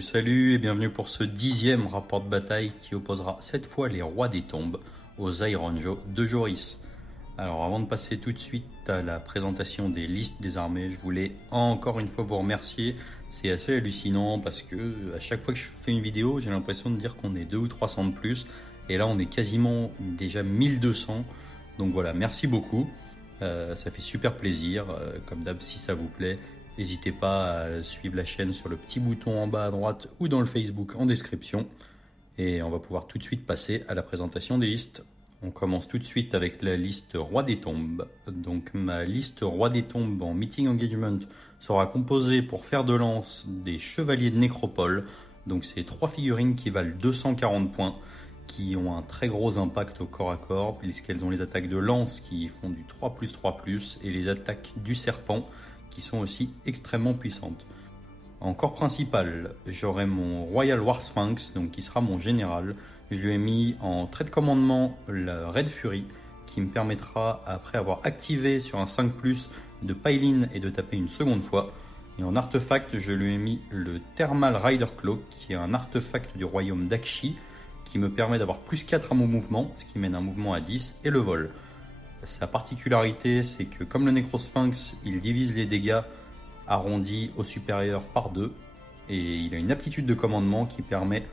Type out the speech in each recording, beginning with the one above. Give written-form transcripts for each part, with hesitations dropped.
Salut et bienvenue pour ce 10e rapport de bataille qui opposera cette fois les rois des tombes aux Ironjo de Joris. Alors avant de passer tout de suite à la présentation des listes des armées, je voulais encore une fois vous remercier. C'est assez hallucinant parce que à chaque fois que je fais une vidéo, j'ai l'impression de dire qu'on est 200 ou 300 de plus. Et là on est quasiment déjà 1200. Donc voilà, merci beaucoup. Ça fait super plaisir. Comme d'hab, si ça vous plaît, n'hésitez pas à suivre la chaîne sur le petit bouton en bas à droite ou dans le Facebook en description. Et on va pouvoir tout de suite passer à la présentation des listes. On commence tout de suite avec la liste Roi des Tombes. Donc ma liste Roi des Tombes en Meeting Engagement sera composée pour fer de lance des Chevaliers de Nécropole. Donc c'est 3 figurines qui valent 240 points, qui ont un très gros impact au corps à corps, puisqu'elles ont les attaques de lance qui font du 3+3+, et les attaques du serpent qui sont aussi extrêmement puissantes. En corps principal, j'aurai mon Royal War Sphinx, donc qui sera mon général. Je lui ai mis en trait de commandement la Red Fury, qui me permettra, après avoir activé sur un 5+, de pile-in et de taper une seconde fois. Et en artefact, je lui ai mis le Thermal Rider Cloak, qui est un artefact du royaume d'Akshi, qui me permet d'avoir +4 à mon mouvement, ce qui mène un mouvement à 10, et le vol. Sa particularité, c'est que comme le Necrosphinx, il divise les dégâts arrondis au supérieur par 2, et il a une aptitude de commandement qui permet,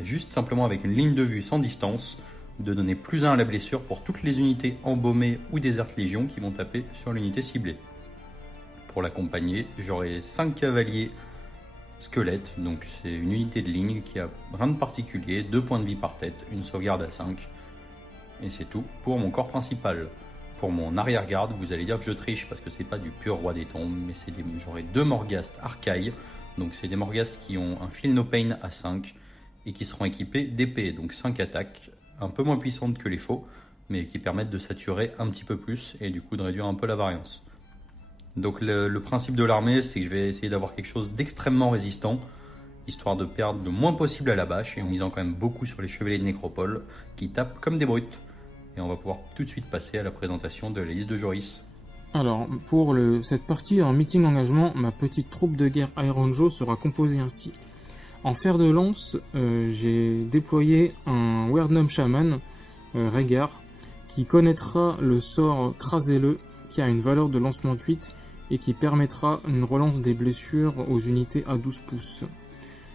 juste simplement avec une ligne de vue sans distance, de donner +1 à la blessure pour toutes les unités embaumées ou Desert Légion qui vont taper sur l'unité ciblée. Pour l'accompagner, j'aurai 5 cavaliers squelettes, donc c'est une unité de ligne qui a rien de particulier, 2 points de vie par tête, une sauvegarde à 5, et c'est tout pour mon corps principal. Pour mon arrière-garde, vous allez dire que je triche parce que c'est pas du pur Roi des Tombes, mais j'aurai 2 Morghast Arcailles. Donc c'est des Morghast qui ont un Feel No Pain à 5 et qui seront équipés d'épées, donc 5 attaques, un peu moins puissantes que les faux, mais qui permettent de saturer un petit peu plus et du coup de réduire un peu la variance. Donc le principe de l'armée, c'est que je vais essayer d'avoir quelque chose d'extrêmement résistant, histoire de perdre le moins possible à la bâche, et en misant quand même beaucoup sur les Chevaliers de Nécropole, qui tapent comme des brutes. Et on va pouvoir tout de suite passer à la présentation de la liste de Joris. Alors, pour cette partie en meeting engagement, ma petite troupe de guerre Ironjo sera composée ainsi. En fer de lance, j'ai déployé un Weirdnum Shaman, Rhaegar, qui connaîtra le sort Crasez-le, qui a une valeur de lancement de 8, et qui permettra une relance des blessures aux unités à 12 pouces.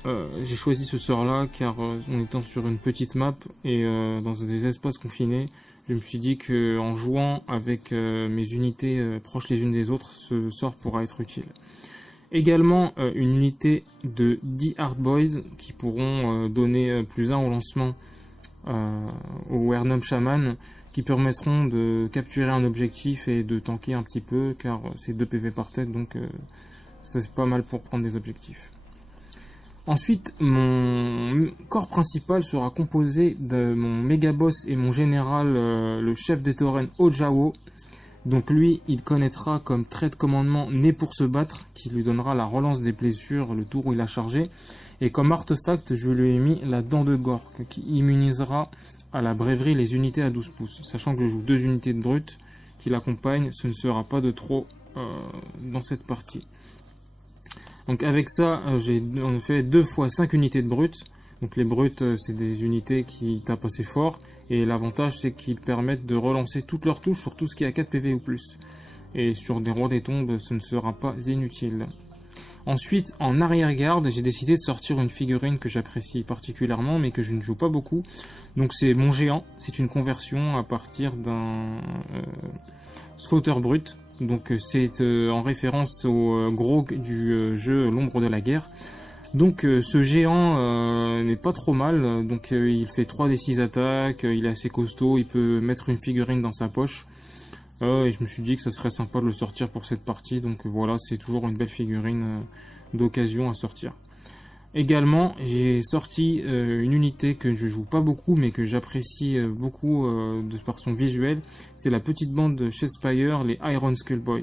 J'ai choisi ce sort-là car en étant sur une petite map et dans des espaces confinés, je me suis dit qu'en jouant avec mes unités proches les unes des autres, ce sort pourra être utile. Également une unité de 10 Hard Boys qui pourront donner +1 au lancement au Weirdnum Shaman, qui permettront de capturer un objectif et de tanker un petit peu car c'est 2 PV par tête, donc c'est pas mal pour prendre des objectifs. Ensuite, mon corps principal sera composé de mon méga boss et mon général, le chef des taurennes Ojao. Donc lui, il connaîtra comme trait de commandement Né pour se battre, qui lui donnera la relance des blessures le tour où il a chargé. Et comme artefact, je lui ai mis la dent de Gork, qui immunisera à la brèverie les unités à 12 pouces. Sachant que je joue 2 unités de brut qui l'accompagnent, ce ne sera pas de trop dans cette partie. Donc avec ça, j'ai fait 2 fois 5 unités de brutes. Donc les brutes, c'est des unités qui tapent assez fort. Et l'avantage, c'est qu'ils permettent de relancer toutes leurs touches sur tout ce qui a 4 PV ou plus. Et sur des rois des tombes, ce ne sera pas inutile. Ensuite, en arrière-garde, j'ai décidé de sortir une figurine que j'apprécie particulièrement, mais que je ne joue pas beaucoup. Donc c'est mon géant. C'est une conversion à partir d'un Slaughter brut. Donc c'est en référence au grog du jeu L'ombre de la guerre. Donc ce géant n'est pas trop mal. Donc il fait 3 des 6 attaques, il est assez costaud, il peut mettre une figurine dans sa poche. Et je me suis dit que ça serait sympa de le sortir pour cette partie. Donc voilà, c'est toujours une belle figurine d'occasion à sortir. Également, j'ai sorti une unité que je joue pas beaucoup, mais que j'apprécie beaucoup par son visuel. C'est la petite bande de Shadespire, les Iron Skull Boys.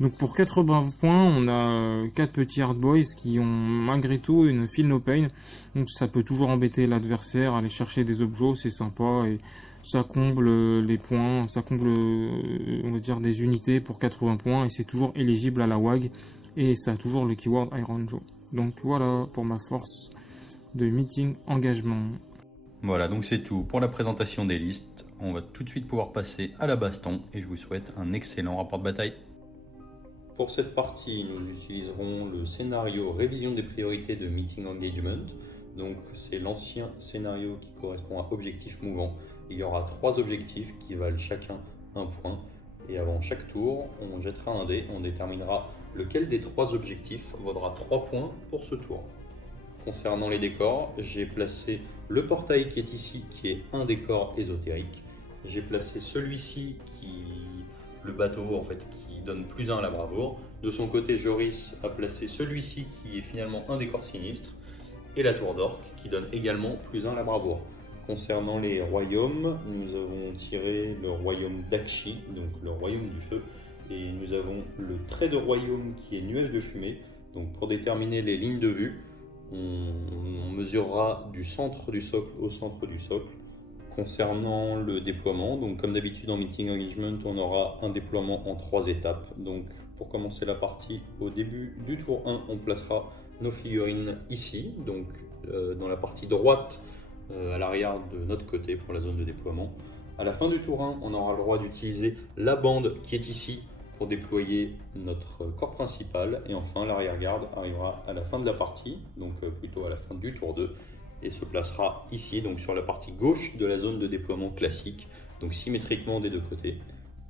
Donc pour 80 points, on a 4 petits Hard Boys qui ont malgré tout une Feel No Pain. Donc ça peut toujours embêter l'adversaire, aller chercher des objets, c'est sympa. Et ça comble les points, ça comble, on va dire, des unités pour 80 points, et c'est toujours éligible à la WAG, et ça a toujours le keyword Iron Joe. Donc voilà pour ma force de meeting engagement. Voilà, donc c'est tout pour la présentation des listes. On va tout de suite pouvoir passer à la baston et je vous souhaite un excellent rapport de bataille. Pour cette partie, nous utiliserons le scénario révision des priorités de Meeting Engagement. Donc c'est l'ancien scénario qui correspond à objectif mouvant. Il y aura 3 objectifs qui valent chacun un point. Et avant chaque tour, on jettera un dé, on déterminera lequel des 3 objectifs vaudra 3 points pour ce tour. Concernant les décors, j'ai placé le portail qui est ici, qui est un décor ésotérique. J'ai placé celui-ci, le bateau en fait, qui donne +1 à la bravoure. De son côté, Joris a placé celui-ci, qui est finalement un décor sinistre. Et la tour d'orque, qui donne également +1 à la bravoure. Concernant les royaumes, nous avons tiré le royaume d'Akshi, donc le royaume du feu. Et nous avons le trait de royaume qui est nuage de fumée. Donc pour déterminer les lignes de vue, on mesurera du centre du socle au centre du socle. Concernant le déploiement, donc comme d'habitude en Meeting Engagement, on aura un déploiement en 3 étapes. Donc pour commencer la partie, au début du tour 1, on placera nos figurines ici, donc dans la partie droite à l'arrière de notre côté pour la zone de déploiement. À la fin du tour 1, on aura le droit d'utiliser la bande qui est ici pour déployer notre corps principal. Et enfin, l'arrière-garde arrivera à la fin de la partie, donc plutôt à la fin du tour 2, et se placera ici, donc sur la partie gauche de la zone de déploiement classique, donc symétriquement des deux côtés.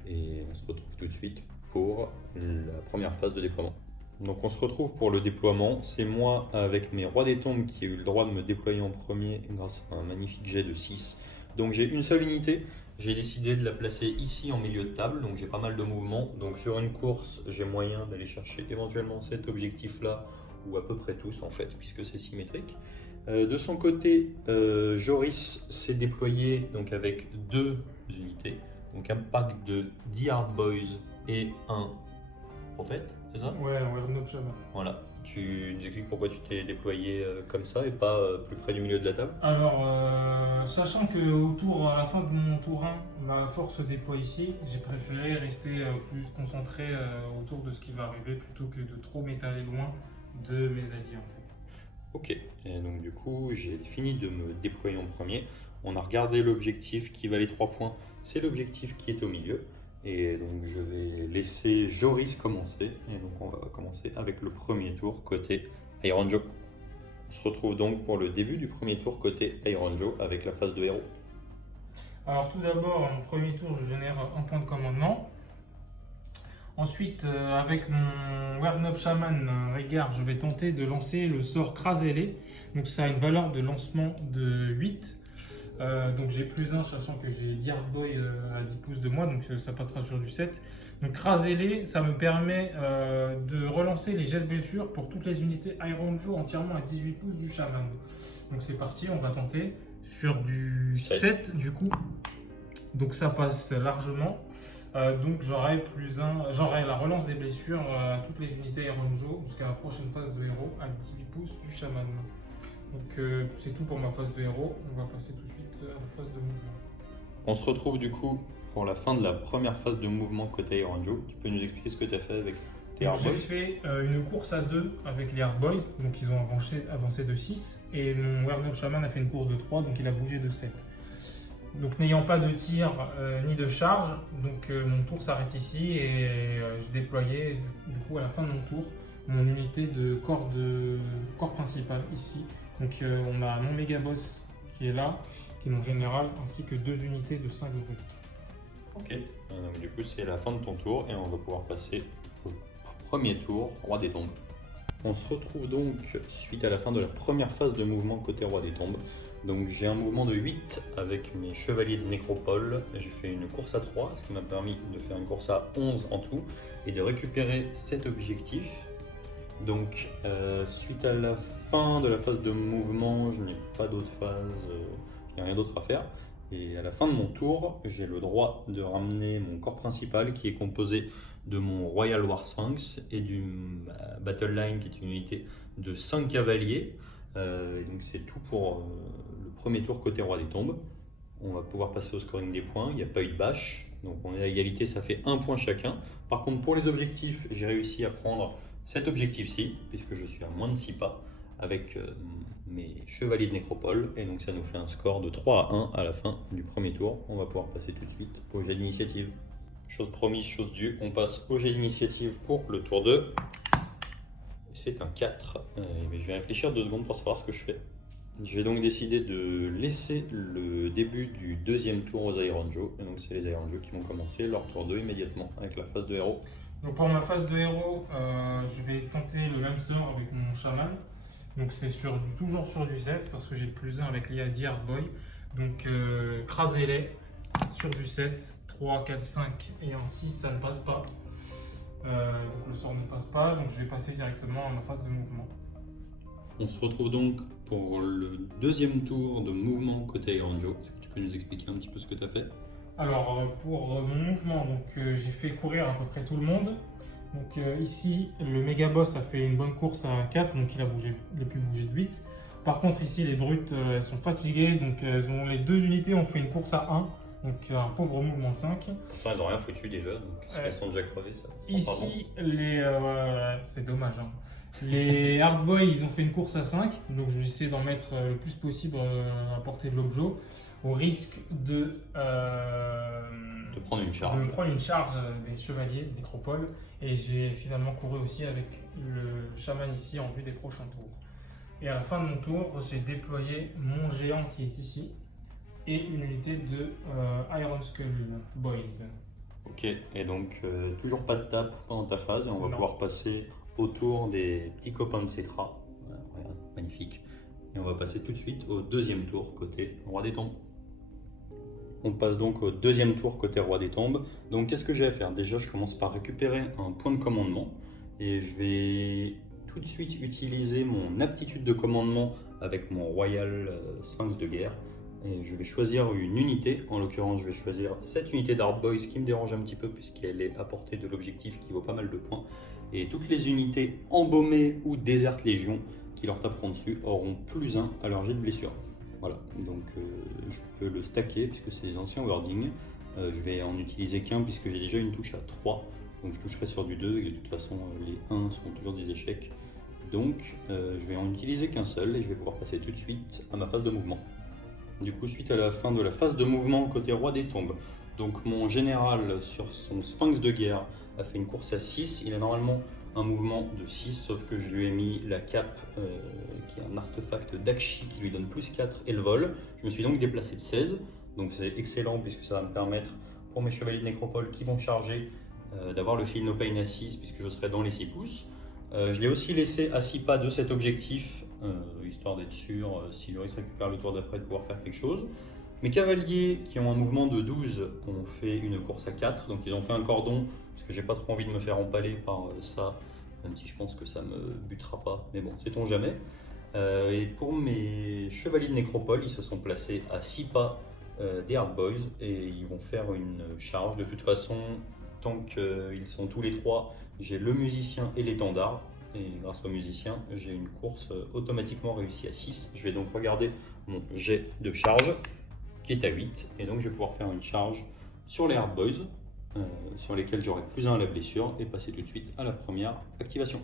Et on se retrouve tout de suite pour la première phase de déploiement. Donc on se retrouve pour le déploiement. C'est moi avec mes rois des tombes qui ai eu le droit de me déployer en premier grâce à un magnifique jet de 6. Donc j'ai une seule unité. J'ai décidé de la placer ici en milieu de table, donc j'ai pas mal de mouvements. Donc sur une course, j'ai moyen d'aller chercher éventuellement cet objectif-là, ou à peu près tous en fait, puisque c'est symétrique. De son côté, Joris s'est déployé donc avec 2 unités, donc un pack de 10 Hard Boys et un prophète, c'est ça? Ouais, un Wernop Shaman. Voilà. Tu nous expliques pourquoi tu t'es déployé comme ça et pas plus près du milieu de la table? Alors, sachant que à la fin de mon tour 1, ma force se déploie ici, j'ai préféré rester plus concentré autour de ce qui va arriver plutôt que de trop m'étaler loin de mes alliés en fait. Ok, et donc du coup j'ai fini de me déployer en premier. On a regardé l'objectif qui valait 3 points, c'est l'objectif qui est au milieu. Et donc je vais laisser Joris commencer. Et donc on va commencer avec le premier tour côté Iron Joe. On se retrouve donc pour le début du premier tour côté Iron Joe avec la phase de héros. Alors tout d'abord, en premier tour, je génère un point de commandement. Ensuite, avec mon Wernop Shaman Régard, je vais tenter de lancer le sort Krasele. Donc ça a une valeur de lancement de 8. Donc j'ai +1, sachant que j'ai 10 Hard Boy à 10 pouces de moi, donc ça passera sur du 7. Donc Krasele, ça me permet de relancer les jets de blessure pour toutes les unités Iron Joe entièrement à 18 pouces du Shaman. Donc c'est parti, on va tenter sur du 7 du coup. Donc ça passe largement. Donc j'aurai la relance des blessures à toutes les unités Iron Joe jusqu'à la prochaine phase de héros à 18 pouces du Shaman. Donc c'est tout pour ma phase de héros. On va passer tout de suite à la phase de mouvement. On se retrouve du coup pour la fin de la première phase de mouvement côté Iron Joe. Tu peux nous expliquer ce que tu as fait avec tes Hard Boys? J'ai fait une course à 2 avec les Hard Boys, donc ils ont avancé de 6. Et mon Wernop Shaman a fait une course de 3, donc il a bougé de 7. Donc n'ayant pas de tir ni de charge, donc mon tour s'arrête ici et je déployais du coup à la fin de mon tour mon unité de corps principal ici. Donc on a mon méga boss qui est là, qui est mon général, ainsi que 2 unités de 5 brutes. Ok, donc du coup c'est la fin de ton tour et on va pouvoir passer au premier tour, roi des tombes. On se retrouve donc suite à la fin de la première phase de mouvement côté roi des tombes. Donc j'ai un mouvement de 8 avec mes chevaliers de nécropole. J'ai fait une course à 3, ce qui m'a permis de faire une course à 11 en tout et de récupérer cet objectif. Donc suite à la fin de la phase de mouvement, je n'ai pas d'autre phase, je n'ai rien d'autre à faire. Et à la fin de mon tour, j'ai le droit de ramener mon corps principal qui est composé de mon Royal War Sphinx et d'une Battle Line qui est une unité de 5 cavaliers. Donc c'est tout pour le premier tour côté roi des tombes. On va pouvoir passer au scoring des points. Il n'y a pas eu de bâche. Donc on est à égalité, ça fait 1 point chacun. Par contre, pour les objectifs, j'ai réussi à prendre cet objectif-ci, puisque je suis à moins de 6 pas, avec mes chevaliers de nécropole. Et donc ça nous fait un score de 3 à 1 à la fin du premier tour. On va pouvoir passer tout de suite au jet d'initiative. Chose promise, chose due, on passe au jet d'initiative pour le tour 2. C'est un 4. Mais je vais réfléchir 2 secondes pour savoir ce que je fais. Je vais donc décider de laisser le début du deuxième tour aux Ironjo. Et donc c'est les Ironjo qui vont commencer leur tour 2 immédiatement avec la phase de héros. Donc pour ma phase de héros, je vais tenter le même sort avec mon chaman. Donc c'est toujours sur du 7 parce que j'ai le plus 1 avec l'IAD Hardboy. Donc crasez-les sur du 7, 3, 4, 5 et un 6 ça ne passe pas. Donc le sort ne passe pas, donc je vais passer directement à ma phase de mouvement. On se retrouve donc pour le deuxième tour de mouvement côté Ironjo. Est-ce que tu peux nous expliquer un petit peu ce que tu as fait? Alors pour mon mouvement, j'ai fait courir à peu près tout le monde. Donc ici, le méga boss a fait une bonne course à 4, donc il a pu bouger de 8. Par contre ici, les brutes elles sont fatiguées, donc les 2 unités ont fait une course à 1. Donc un pauvre mouvement de 5. Enfin, elles n'ont rien foutu déjà, donc elles sont déjà crevées. Ça, ici, c'est dommage. Hein. Les Hardboy, ils ont fait une course à 5, donc je vais essayer d'en mettre le plus possible à portée de l'objet, au risque de prendre une charge. De prendre une charge des chevaliers, des nécropoles, et j'ai finalement couru aussi avec le chaman ici en vue des prochains tours. Et à la fin de mon tour, j'ai déployé mon géant qui est ici, et une unité de Iron Skull Boys. Ok, et donc toujours pas de tape pendant ta phase, et on va pouvoir passer autour des petits copains de Cetra. Voilà, regarde, magnifique. Et on va passer tout de suite au deuxième tour côté Roi des Tombes. On passe donc au deuxième tour côté Roi des Tombes. Donc qu'est-ce que j'ai à faire? Déjà, je commence par récupérer un point de commandement, et je vais tout de suite utiliser mon aptitude de commandement avec mon Royal Sphinx de guerre. Et je vais choisir une unité, en l'occurrence je vais choisir cette unité d'Hard Boys qui me dérange un petit peu puisqu'elle est à portée de l'objectif qui vaut pas mal de points. Et toutes les unités embaumées ou déserte légion qui leur taperont dessus auront plus 1 à leur jet de blessure. Voilà, donc je peux le stacker puisque c'est les anciens wordings. Je vais en utiliser qu'un puisque j'ai déjà une touche à 3. Donc je toucherai sur du 2 et de toute façon les 1 seront toujours des échecs. Donc je vais en utiliser qu'un seul et je vais pouvoir passer tout de suite à ma phase de mouvement. Du coup, suite à la fin de la phase de mouvement côté Roi des Tombes, donc mon général sur son Sphinx de guerre a fait une course à 6. Il a normalement un mouvement de 6, sauf que je lui ai mis la cape qui est un artefact d'Akshi qui lui donne plus 4 et le vol. Je me suis donc déplacé de 16, donc c'est excellent puisque ça va me permettre pour mes chevaliers de nécropole qui vont charger d'avoir le Feel No Pain à 6 puisque je serai dans les 6 pouces. Je l'ai aussi laissé à 6 pas de cet objectif, histoire d'être sûr, si Loris récupère le tour d'après, de pouvoir faire quelque chose. Mes cavaliers qui ont un mouvement de 12 ont fait une course à 4, donc ils ont fait un cordon, parce que j'ai pas trop envie de me faire empaler par ça, même si je pense que ça me butera pas, mais bon, sait-on jamais. Et pour mes chevaliers de nécropole, ils se sont placés à 6 pas des Hard Boys, et ils vont faire une charge. De toute façon, tant qu'ils sont tous les 3, j'ai le musicien et l'étendard, et grâce au musicien, j'ai une course automatiquement réussie à 6. Je vais donc regarder mon jet de charge, qui est à 8, et donc je vais pouvoir faire une charge sur les Hard Boys, sur lesquels j'aurai plus 1 à la blessure, et passer tout de suite à la première activation.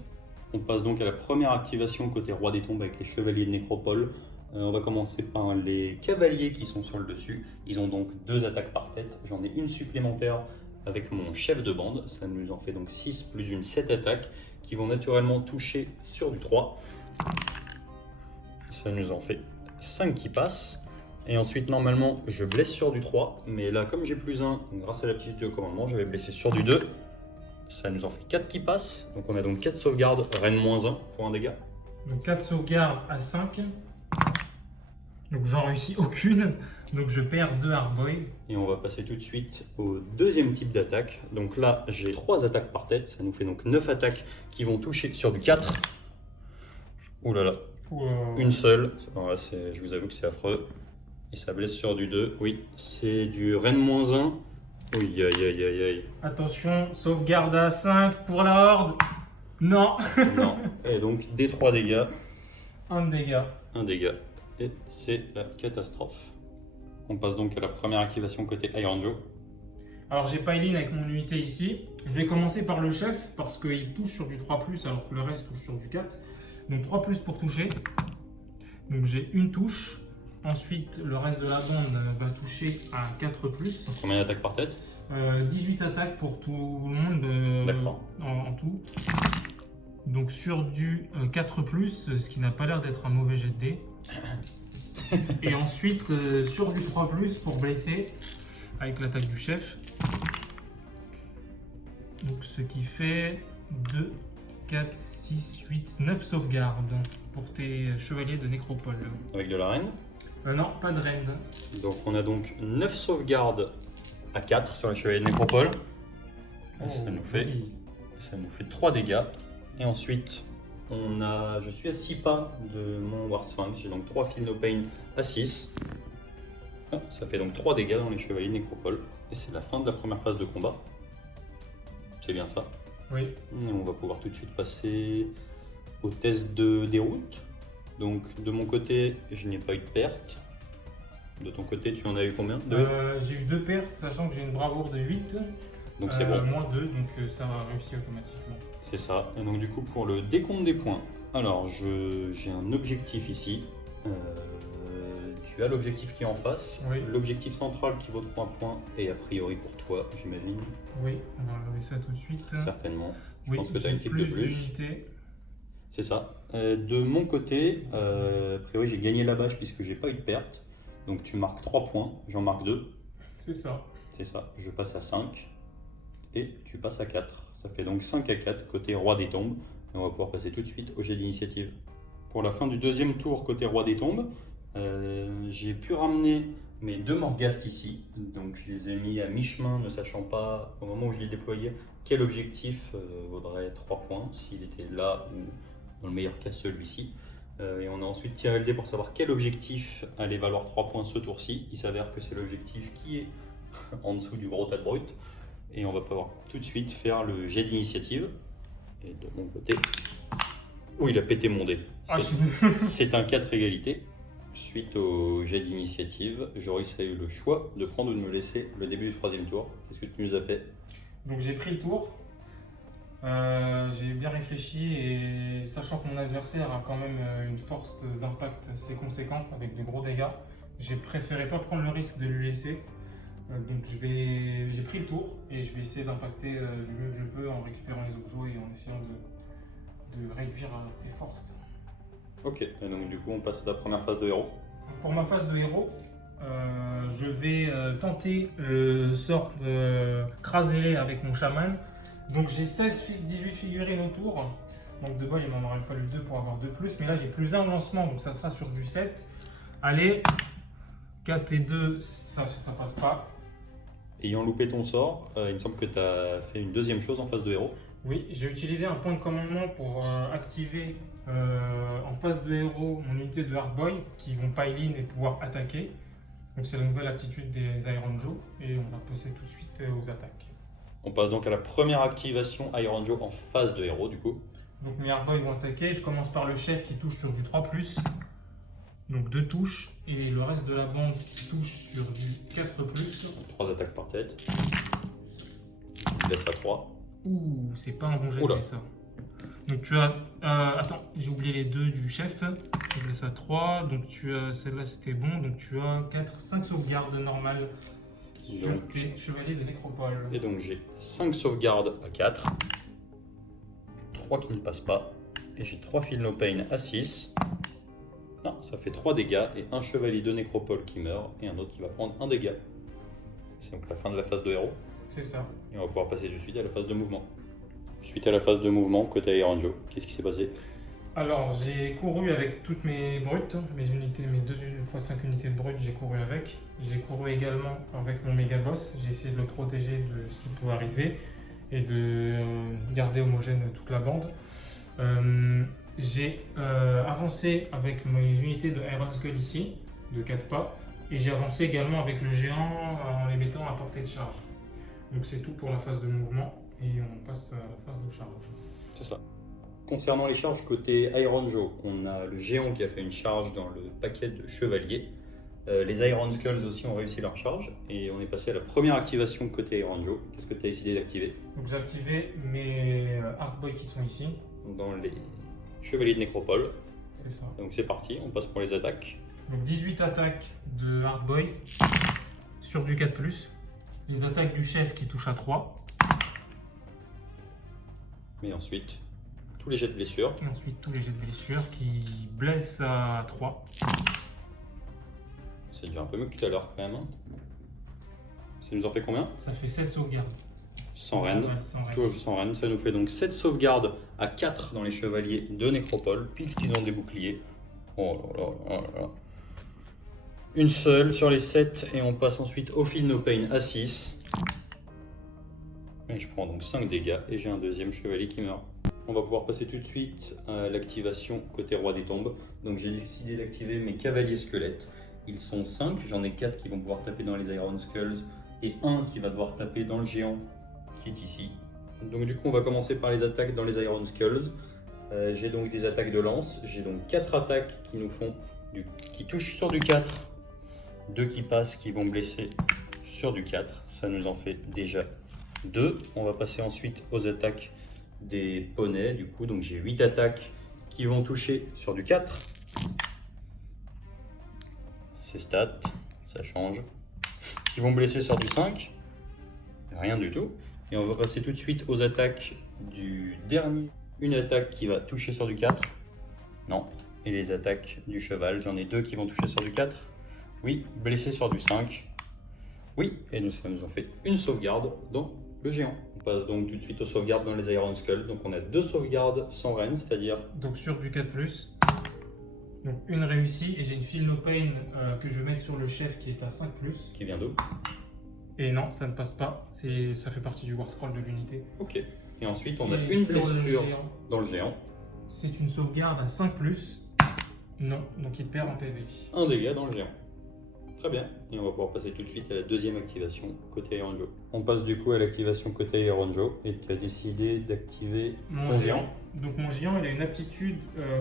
On passe donc à la première activation côté Roi des Tombes avec les Chevaliers de Nécropole. On va commencer par les cavaliers qui sont sur le dessus. Ils ont donc 2 attaques par tête, j'en ai une supplémentaire avec mon chef de bande, ça nous en fait donc 6 plus une 7 attaques qui vont naturellement toucher sur du 3. Ça nous en fait 5 qui passent. Et ensuite, normalement, je blesse sur du 3. Mais là, comme j'ai plus 1, grâce à l'aptitude de commandement, je vais blesser sur du 2. Ça nous en fait 4 qui passent. Donc on a donc 4 sauvegardes, reine -1 pour un dégât. Donc 4 sauvegardes à 5. Donc j'en réussis aucune. Donc je perds 2 Hardboy. Et on va passer tout de suite au deuxième type d'attaque. Donc là, j'ai 3 attaques par tête. Ça nous fait donc 9 attaques qui vont toucher sur du 4. Ouh là là. Une seule. Voilà, je vous avoue que c'est affreux. Et ça blesse sur du 2. Oui, c'est du reine -1. Oui, aïe, aïe, aïe, aïe. Attention, sauvegarde à 5 pour la horde. Non. Non. Et donc, des 3 dégâts. Un dégât. Un dégât. Et c'est la catastrophe. On passe donc à la première activation côté Iron Joe. Alors j'ai Pylin avec mon unité ici. Je vais commencer par le chef parce qu'il touche sur du 3+, alors que le reste touche sur du 4. Donc 3+ pour toucher. Donc j'ai une touche. Ensuite, le reste de la bande va toucher à 4+. Combien d'attaques par tête? 18 attaques pour tout le monde en tout. Donc sur du 4+, ce qui n'a pas l'air d'être un mauvais jet de dés. Et ensuite sur du 3+ pour blesser avec l'attaque du chef. Donc ce qui fait 2, 4, 6, 8, 9 sauvegardes pour tes chevaliers de nécropole. Avec de la reine? Non, pas de reine. Donc on a donc 9 sauvegardes à 4 sur les chevaliers de nécropole. Ça nous fait 3 dégâts. Et ensuite, je suis à 6 pas de mon War Sphinx. J'ai donc 3 Feel No Pain à 6. Ça fait donc 3 dégâts dans les chevaliers de nécropole. Et c'est la fin de la première phase de combat. C'est bien ça? Oui. Et on va pouvoir tout de suite passer au test de déroute. Donc de mon côté, je n'ai pas eu de perte. De ton côté, tu en as eu combien? J'ai eu 2 pertes, sachant que j'ai une bravoure de 8. Donc c'est bon. Moins 2, donc ça va réussir automatiquement. C'est ça. Et donc du coup, pour le décompte des points, alors j'ai un objectif ici. Tu as l'objectif qui est en face. Oui. L'objectif central qui vaut 3 points et a priori pour toi, j'imagine. Oui, on va enlever ça tout de suite. Certainement. Je Oui, pense que tu as une type de plus. C'est ça. De mon côté, a priori j'ai gagné la bâche puisque j'ai pas eu de perte. Donc tu marques 3 points, j'en marque 2. C'est ça. C'est ça. Je passe à 5 et tu passes à 4. Ça fait donc 5 à 4 côté roi des tombes. Et on va pouvoir passer tout de suite au jet d'initiative. Pour la fin du deuxième tour côté roi des tombes, j'ai pu ramener mes 2 Morghast ici. Donc je les ai mis à mi-chemin, ne sachant pas au moment où je les déployais quel objectif vaudrait 3 points, s'il était là ou dans le meilleur cas celui-ci. Et on a ensuite tiré le dé pour savoir quel objectif allait valoir 3 points ce tour-ci. Il s'avère que c'est l'objectif qui est en dessous du gros tas de brut. Et on va pouvoir tout de suite faire le jet d'initiative. Et de mon côté... Oh, il a pété mon dé. C'est un 4 égalité. Suite au jet d'initiative, Joris a eu le choix de prendre ou de me laisser le début du 3e tour. Qu'est-ce que tu nous as fait? Donc j'ai pris le tour. J'ai bien réfléchi et sachant que mon adversaire a quand même une force d'impact assez conséquente avec de gros dégâts, j'ai préféré pas prendre le risque de lui laisser. Donc j'ai pris le tour et je vais essayer d'impacter du mieux que je peux en récupérant les objets et en essayant de réduire ses forces. Ok, et donc du coup on passe à la première phase de héros. Pour ma phase de héros, je vais tenter le sort de craser avec mon chaman. Donc j'ai 18 figurines autour. Donc de bol il m'en aurait fallu 2 pour avoir 2+, mais là j'ai plus 1 au lancement, donc ça sera sur du 7. Allez, 4 et 2, ça passe pas. Ayant loupé ton sort, il me semble que tu as fait une deuxième chose en phase de héros. Oui, j'ai utilisé un point de commandement pour activer en phase de héros mon unité de Hardboy qui vont pile-in et pouvoir attaquer. Donc c'est la nouvelle aptitude des Iron Joe et on va passer tout de suite aux attaques. On passe donc à la première activation Iron Joe en phase de héros du coup. Donc mes Hardboy vont attaquer, je commence par le chef qui touche sur du 3+. Donc 2 touches et le reste de la bande qui touche sur du 4+. 3 attaques par tête. Il laisse à 3. Ouh, c'est pas un bon jet de ça. Donc tu as... attends, j'ai oublié les 2 du chef. Je laisse à 3. Donc tu as... Celle-là c'était bon. Donc tu as 5 sauvegardes normales sur tes chevaliers de nécropole. Et donc j'ai 5 sauvegardes à 4. 3 qui ne passent pas. Et j'ai 3 Feel No Pain à 6. Non, ça fait 3 dégâts et un chevalier de nécropole qui meurt et un autre qui va prendre 1 dégât. C'est donc la fin de la phase de héros. C'est ça. Et on va pouvoir passer tout de suite à la phase de mouvement. Suite à la phase de mouvement, côté Iron Joe, qu'est-ce qui s'est passé? Alors j'ai couru avec toutes mes brutes, mes unités, mes 2 x 5 unités de brutes, j'ai couru avec. J'ai couru également avec mon méga boss, j'ai essayé de le protéger de ce qui pouvait arriver et de garder homogène toute la bande. J'ai avancé avec mes unités de Iron Skull ici, de 4 pas, et j'ai avancé également avec le géant en les mettant à portée de charge. Donc c'est tout pour la phase de mouvement et on passe à la phase de charge. C'est ça. Concernant les charges côté Iron Joe, on a le géant qui a fait une charge dans le paquet de chevaliers. Les Iron Skulls aussi ont réussi leur charge et on est passé à la première activation côté Iron Joe. Qu'est-ce que tu as décidé d'activer? Donc j'ai activé mes Hardboy qui sont ici. Dans les Chevaliers de Nécropole. C'est ça. Donc c'est parti, on passe pour les attaques. Donc 18 attaques de Hardboy sur du 4+. Les attaques du chef qui touchent à 3. Mais ensuite, tous les jets de blessure. Et ensuite tous les jets de blessure qui blessent à 3. C'est déjà un peu mieux que tout à l'heure quand même. Hein. Ça nous en fait combien? Ça fait 7 sauvegardes. Sans reine. Ouais, sans reine. Toujours sans reine. Ça nous fait donc 7 sauvegardes à 4 dans les chevaliers de Nécropole, puisqu'ils ont des boucliers. Oh là là là là. Une seule sur les 7 et on passe ensuite au Feel No Pain à 6. Et je prends donc 5 dégâts et j'ai un deuxième chevalier qui meurt. On va pouvoir passer tout de suite à l'activation côté Roi des Tombes. Donc j'ai décidé d'activer mes cavaliers squelettes. Ils sont 5, j'en ai 4 qui vont pouvoir taper dans les Iron Skulls et 1 qui va devoir taper dans le géant qui est ici. Donc du coup on va commencer par les attaques dans les Iron Skulls. J'ai donc des attaques de lance, j'ai donc 4 attaques qui nous font qui touchent sur du 4, 2 qui passent qui vont blesser sur du 4, ça nous en fait déjà 2. On va passer ensuite aux attaques des poneys du coup, donc j'ai 8 attaques qui vont toucher sur du 4. Ces stats, ça change. Qui vont blesser sur du 5, rien du tout. Et on va passer tout de suite aux attaques du dernier. Une attaque qui va toucher sur du 4, non. Et les attaques du cheval, j'en ai 2 qui vont toucher sur du 4. Oui, blessé sur du 5. Oui, et nous, ça nous en fait une sauvegarde dans le géant. On passe donc tout de suite aux sauvegardes dans les Iron Skulls. Donc on a 2 sauvegardes sans reine, c'est-à-dire... Donc sur du 4+. Donc une réussie et j'ai une Feel No Pain que je vais mettre sur le chef qui est à 5+. Qui vient d'où? Et non, ça ne passe pas. Ça fait partie du War Scroll de l'unité. Ok. Et ensuite on a Et une sur le blessure géant, dans le géant. c'est une sauvegarde à 5+. Non, donc il perd en PV. Un dégât dans le géant. Très bien. Et on va pouvoir passer tout de suite à la deuxième activation côté Iron Joe. On passe du coup à l'activation côté Iron Joe et tu as décidé d'activer ton géant. Donc mon géant, il a une aptitude,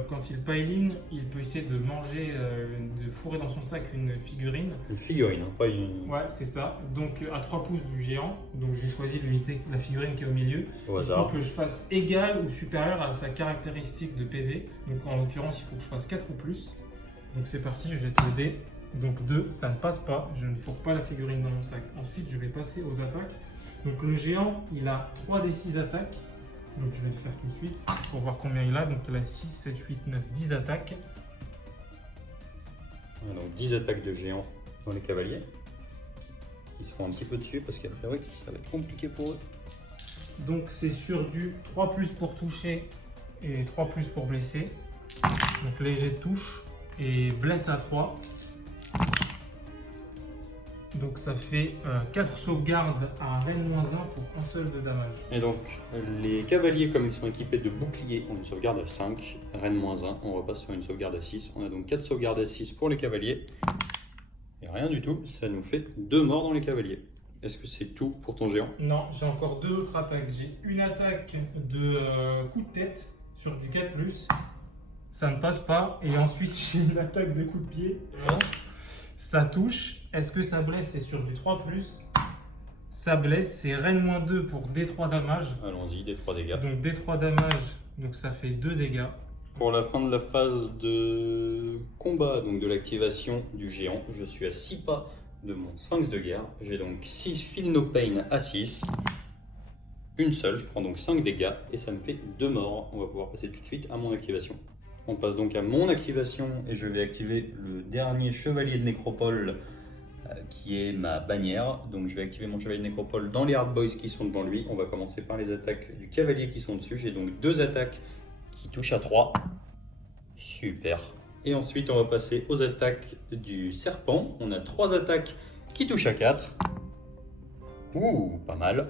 quand il pile-in, il peut essayer de manger, de fourrer dans son sac une figurine. Une figurine, hein, pas une... Ouais, c'est ça. Donc à 3 pouces du géant, donc j'ai choisi l'unité, la figurine qui est au milieu. Au Il hasard. faut que je fasse égal ou supérieur à sa caractéristique de PV. Donc en l'occurrence, il faut que je fasse 4 ou plus. Donc c'est parti, je vais te le dé. Donc 2, ça ne passe pas, je ne fourre pas la figurine dans mon sac. Ensuite, je vais passer aux attaques. Donc le géant, il a 3 des 6 attaques. Donc je vais le faire tout de suite pour voir combien il a. Donc il a 6, 7, 8, 9, 10 attaques. Donc 10 attaques de géant dans les cavaliers. Ils se font un petit peu dessus parce qu'après oui, ça va être compliqué pour eux. Donc c'est sur du 3+ pour toucher et 3+ pour blesser. Donc léger de touche et blesse à 3. Donc ça fait 4 sauvegardes à un Rennes -1 pour un seul de damage. Et donc les cavaliers, comme ils sont équipés de boucliers, ont une sauvegarde à 5, Rennes -1, on repasse sur une sauvegarde à 6. On a donc 4 sauvegardes à 6 pour les cavaliers. Et rien du tout, ça nous fait 2 morts dans les cavaliers. Est-ce que c'est tout pour ton géant? Non, j'ai encore 2 autres attaques. J'ai une attaque de coup de tête sur du 4+. Ça ne passe pas. Et ensuite j'ai une attaque de coup de pied. Ça touche. Est-ce que ça blesse? C'est sur du 3+. Ça blesse, c'est Rennes -2 pour D3 damage. Allons-y, des 3 dégâts. Donc D3 damage, donc ça fait 2 dégâts. Pour la fin de la phase de combat, donc de l'activation du géant, je suis à 6 pas de mon sphinx de guerre. J'ai donc 6 Feel No Pain à 6. Une seule, je prends donc 5 dégâts et ça me fait 2 morts. On va pouvoir passer tout de suite à mon activation. On passe donc à mon activation et je vais activer le dernier chevalier de Nécropole qui est ma bannière. Donc je vais activer mon chevalier de Nécropole dans les Hard Boys qui sont devant lui. On va commencer par les attaques du cavalier qui sont dessus. J'ai donc 2 attaques qui touchent à 3. Super. Et ensuite on va passer aux attaques du serpent. On a 3 attaques qui touchent à 4. Ouh, pas mal.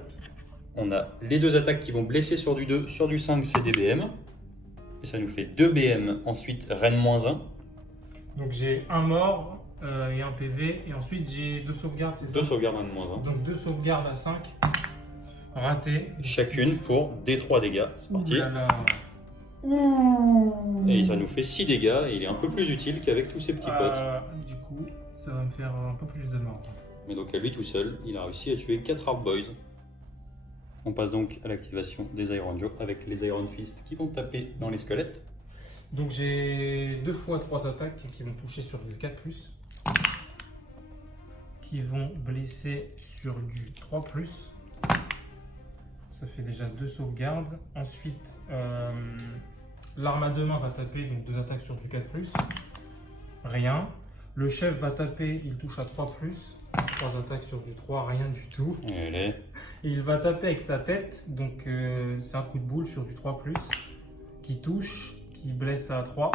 On a les 2 attaques qui vont blesser sur du 2, sur du 5 c'est des BM. Et ça nous fait 2 BM, ensuite Rennes -1. Donc j'ai un mort et un PV. Et ensuite j'ai 2 sauvegardes, c'est ça? 2 sauvegardes Rennes -1. Donc 2 sauvegardes à 5. Raté. Chacune pour D3 dégâts. C'est parti. Ouh là là. Et ça nous fait 6 dégâts et il est un peu plus utile qu'avec tous ses petits potes. Du coup, ça va me faire un peu plus de mal. Mais donc à lui tout seul, il a réussi à tuer 4 Hard Boys. On passe donc à l'activation des Iron Joe avec les Iron Fist qui vont taper dans les squelettes. Donc j'ai 2 fois 3 attaques qui vont toucher sur du 4+, qui vont blesser sur du 3+. Ça fait déjà 2 sauvegardes. Ensuite, l'arme à deux mains va taper, donc 2 attaques sur du 4+. Rien. Le chef va taper, il touche à 3+. 3 attaques sur du 3, rien du tout. Et Il va taper avec sa tête, donc c'est un coup de boule sur du 3+, qui touche, qui blesse à 3,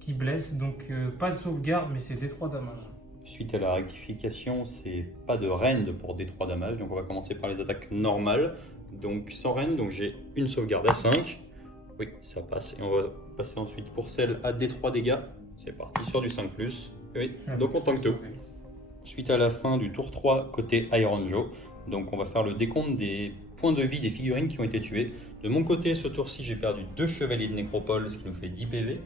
qui blesse, donc pas de sauvegarde, mais c'est D3 damage. Suite à la rectification, c'est pas de rend pour D3 damage, donc on va commencer par les attaques normales. Donc sans rend, donc j'ai une sauvegarde à 5. Oui, ça passe. Et on va passer ensuite pour celle à D3 dégâts. C'est parti sur du 5+. Oui, donc on tank tout. Suite à la fin du tour 3 côté Iron Joe, donc on va faire le décompte des points de vie des figurines qui ont été tuées. De mon côté, ce tour-ci, j'ai perdu 2 chevaliers de nécropole, ce qui nous fait 10 PV,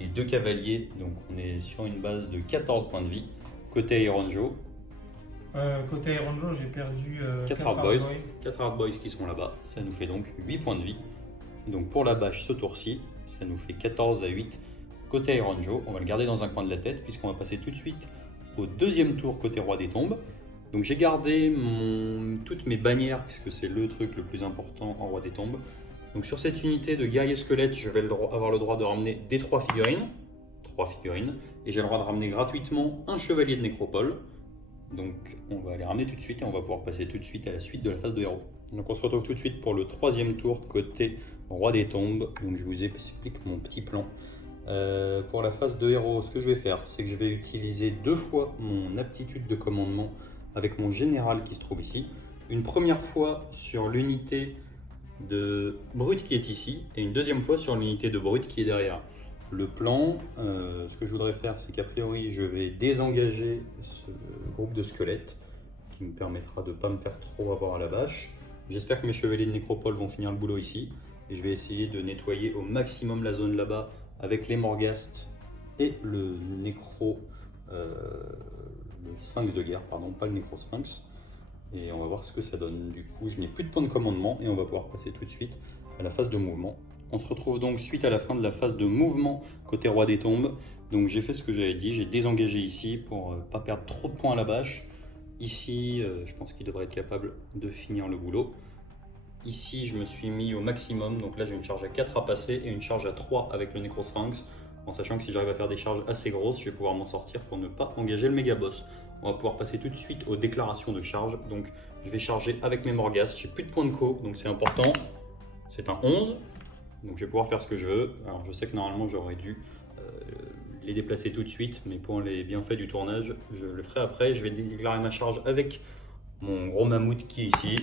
et 2 cavaliers, donc on est sur une base de 14 points de vie. Côté Iron Joe, côté Iron Joe, j'ai perdu 4 Hard Boys. 4 Hard Boys qui sont là-bas, ça nous fait donc 8 points de vie. Donc pour la bâche ce tour-ci, ça nous fait 14 à 8. Côté Iron Joe, on va le garder dans un coin de la tête, puisqu'on va passer tout de suite au deuxième tour côté Roi des Tombes. Donc j'ai gardé toutes mes bannières, puisque c'est le truc le plus important en Roi des Tombes. Donc sur cette unité de guerrier squelette, je vais avoir le droit de ramener des 3 figurines. 3 figurines. Et j'ai le droit de ramener gratuitement un chevalier de nécropole. Donc on va les ramener tout de suite et on va pouvoir passer tout de suite à la suite de la phase de héros. Donc on se retrouve tout de suite pour le 3e tour côté Roi des Tombes. Donc je vous explique mon petit plan. Pour la phase de héros, ce que je vais faire, c'est que je vais utiliser 2 fois mon aptitude de commandement avec mon général qui se trouve ici. Une première fois sur l'unité de brute qui est ici et une deuxième fois sur l'unité de brute qui est derrière. Le plan, ce que je voudrais faire, c'est qu'a priori, je vais désengager ce groupe de squelettes qui me permettra de ne pas me faire trop avoir à la bâche. J'espère que mes chevaliers de nécropole vont finir le boulot ici et je vais essayer de nettoyer au maximum la zone là-bas avec les Morghast et le Sphinx de guerre, pardon, pas le Nécro-Sphinx. Et on va voir ce que ça donne. Du coup, je n'ai plus de points de commandement et on va pouvoir passer tout de suite à la phase de mouvement. On se retrouve donc suite à la fin de la phase de mouvement côté Roi des Tombes. Donc j'ai fait ce que j'avais dit, j'ai désengagé ici pour ne pas perdre trop de points à la bâche. Ici, je pense qu'il devrait être capable de finir le boulot. Ici, je me suis mis au maximum, donc là j'ai une charge à 4 à passer et une charge à 3 avec le Nécro-Sphinx, en sachant que si j'arrive à faire des charges assez grosses, je vais pouvoir m'en sortir pour ne pas engager le méga boss. On va pouvoir passer tout de suite aux déclarations de charge, donc je vais charger avec mes Morghast, j'ai plus de points de co, donc c'est important, c'est un 11, donc je vais pouvoir faire ce que je veux. Alors je sais que normalement j'aurais dû les déplacer tout de suite, mais pour les bienfaits du tournage, je le ferai après. Je vais déclarer ma charge avec mon gros mammouth qui est ici.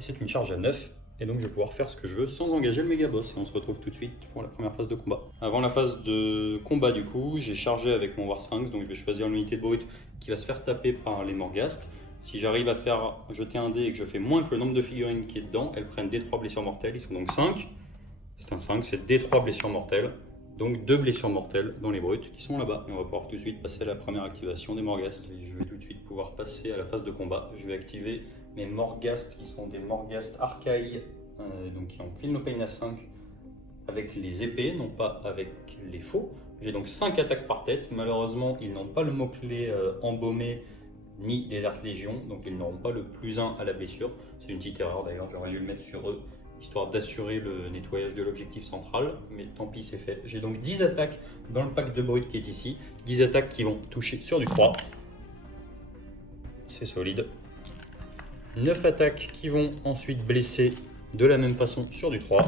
C'est une charge à 9 et donc je vais pouvoir faire ce que je veux sans engager le méga boss et on se retrouve tout de suite pour la première phase de combat. Avant la phase de combat du coup, j'ai chargé avec mon War Sphinx, donc je vais choisir l'unité de brute qui va se faire taper par les Morghast. Si j'arrive à faire jeter un dé et que je fais moins que le nombre de figurines qui est dedans, elles prennent D3 blessures mortelles, ils sont donc 5. C'est un 5, c'est D3 blessures mortelles, donc 2 blessures mortelles dans les brutes qui sont là-bas. Et on va pouvoir tout de suite passer à la première activation des Morghast. Et je vais tout de suite pouvoir passer à la phase de combat. Je vais activer mes Morghast qui sont des Morghast Archaï, donc qui ont Feel No Pain à 5 avec les épées, non pas avec les faux. J'ai donc 5 attaques par tête. Malheureusement, ils n'ont pas le mot-clé embaumé ni Desert Légion, donc ils n'auront pas le +1 à la blessure. C'est une petite erreur d'ailleurs, j'aurais dû le mettre sur eux, histoire d'assurer le nettoyage de l'objectif central, mais tant pis, c'est fait. J'ai donc 10 attaques dans le pack de brut qui est ici, 10 attaques qui vont toucher sur du 3. C'est solide. 9 attaques qui vont ensuite blesser de la même façon sur du 3.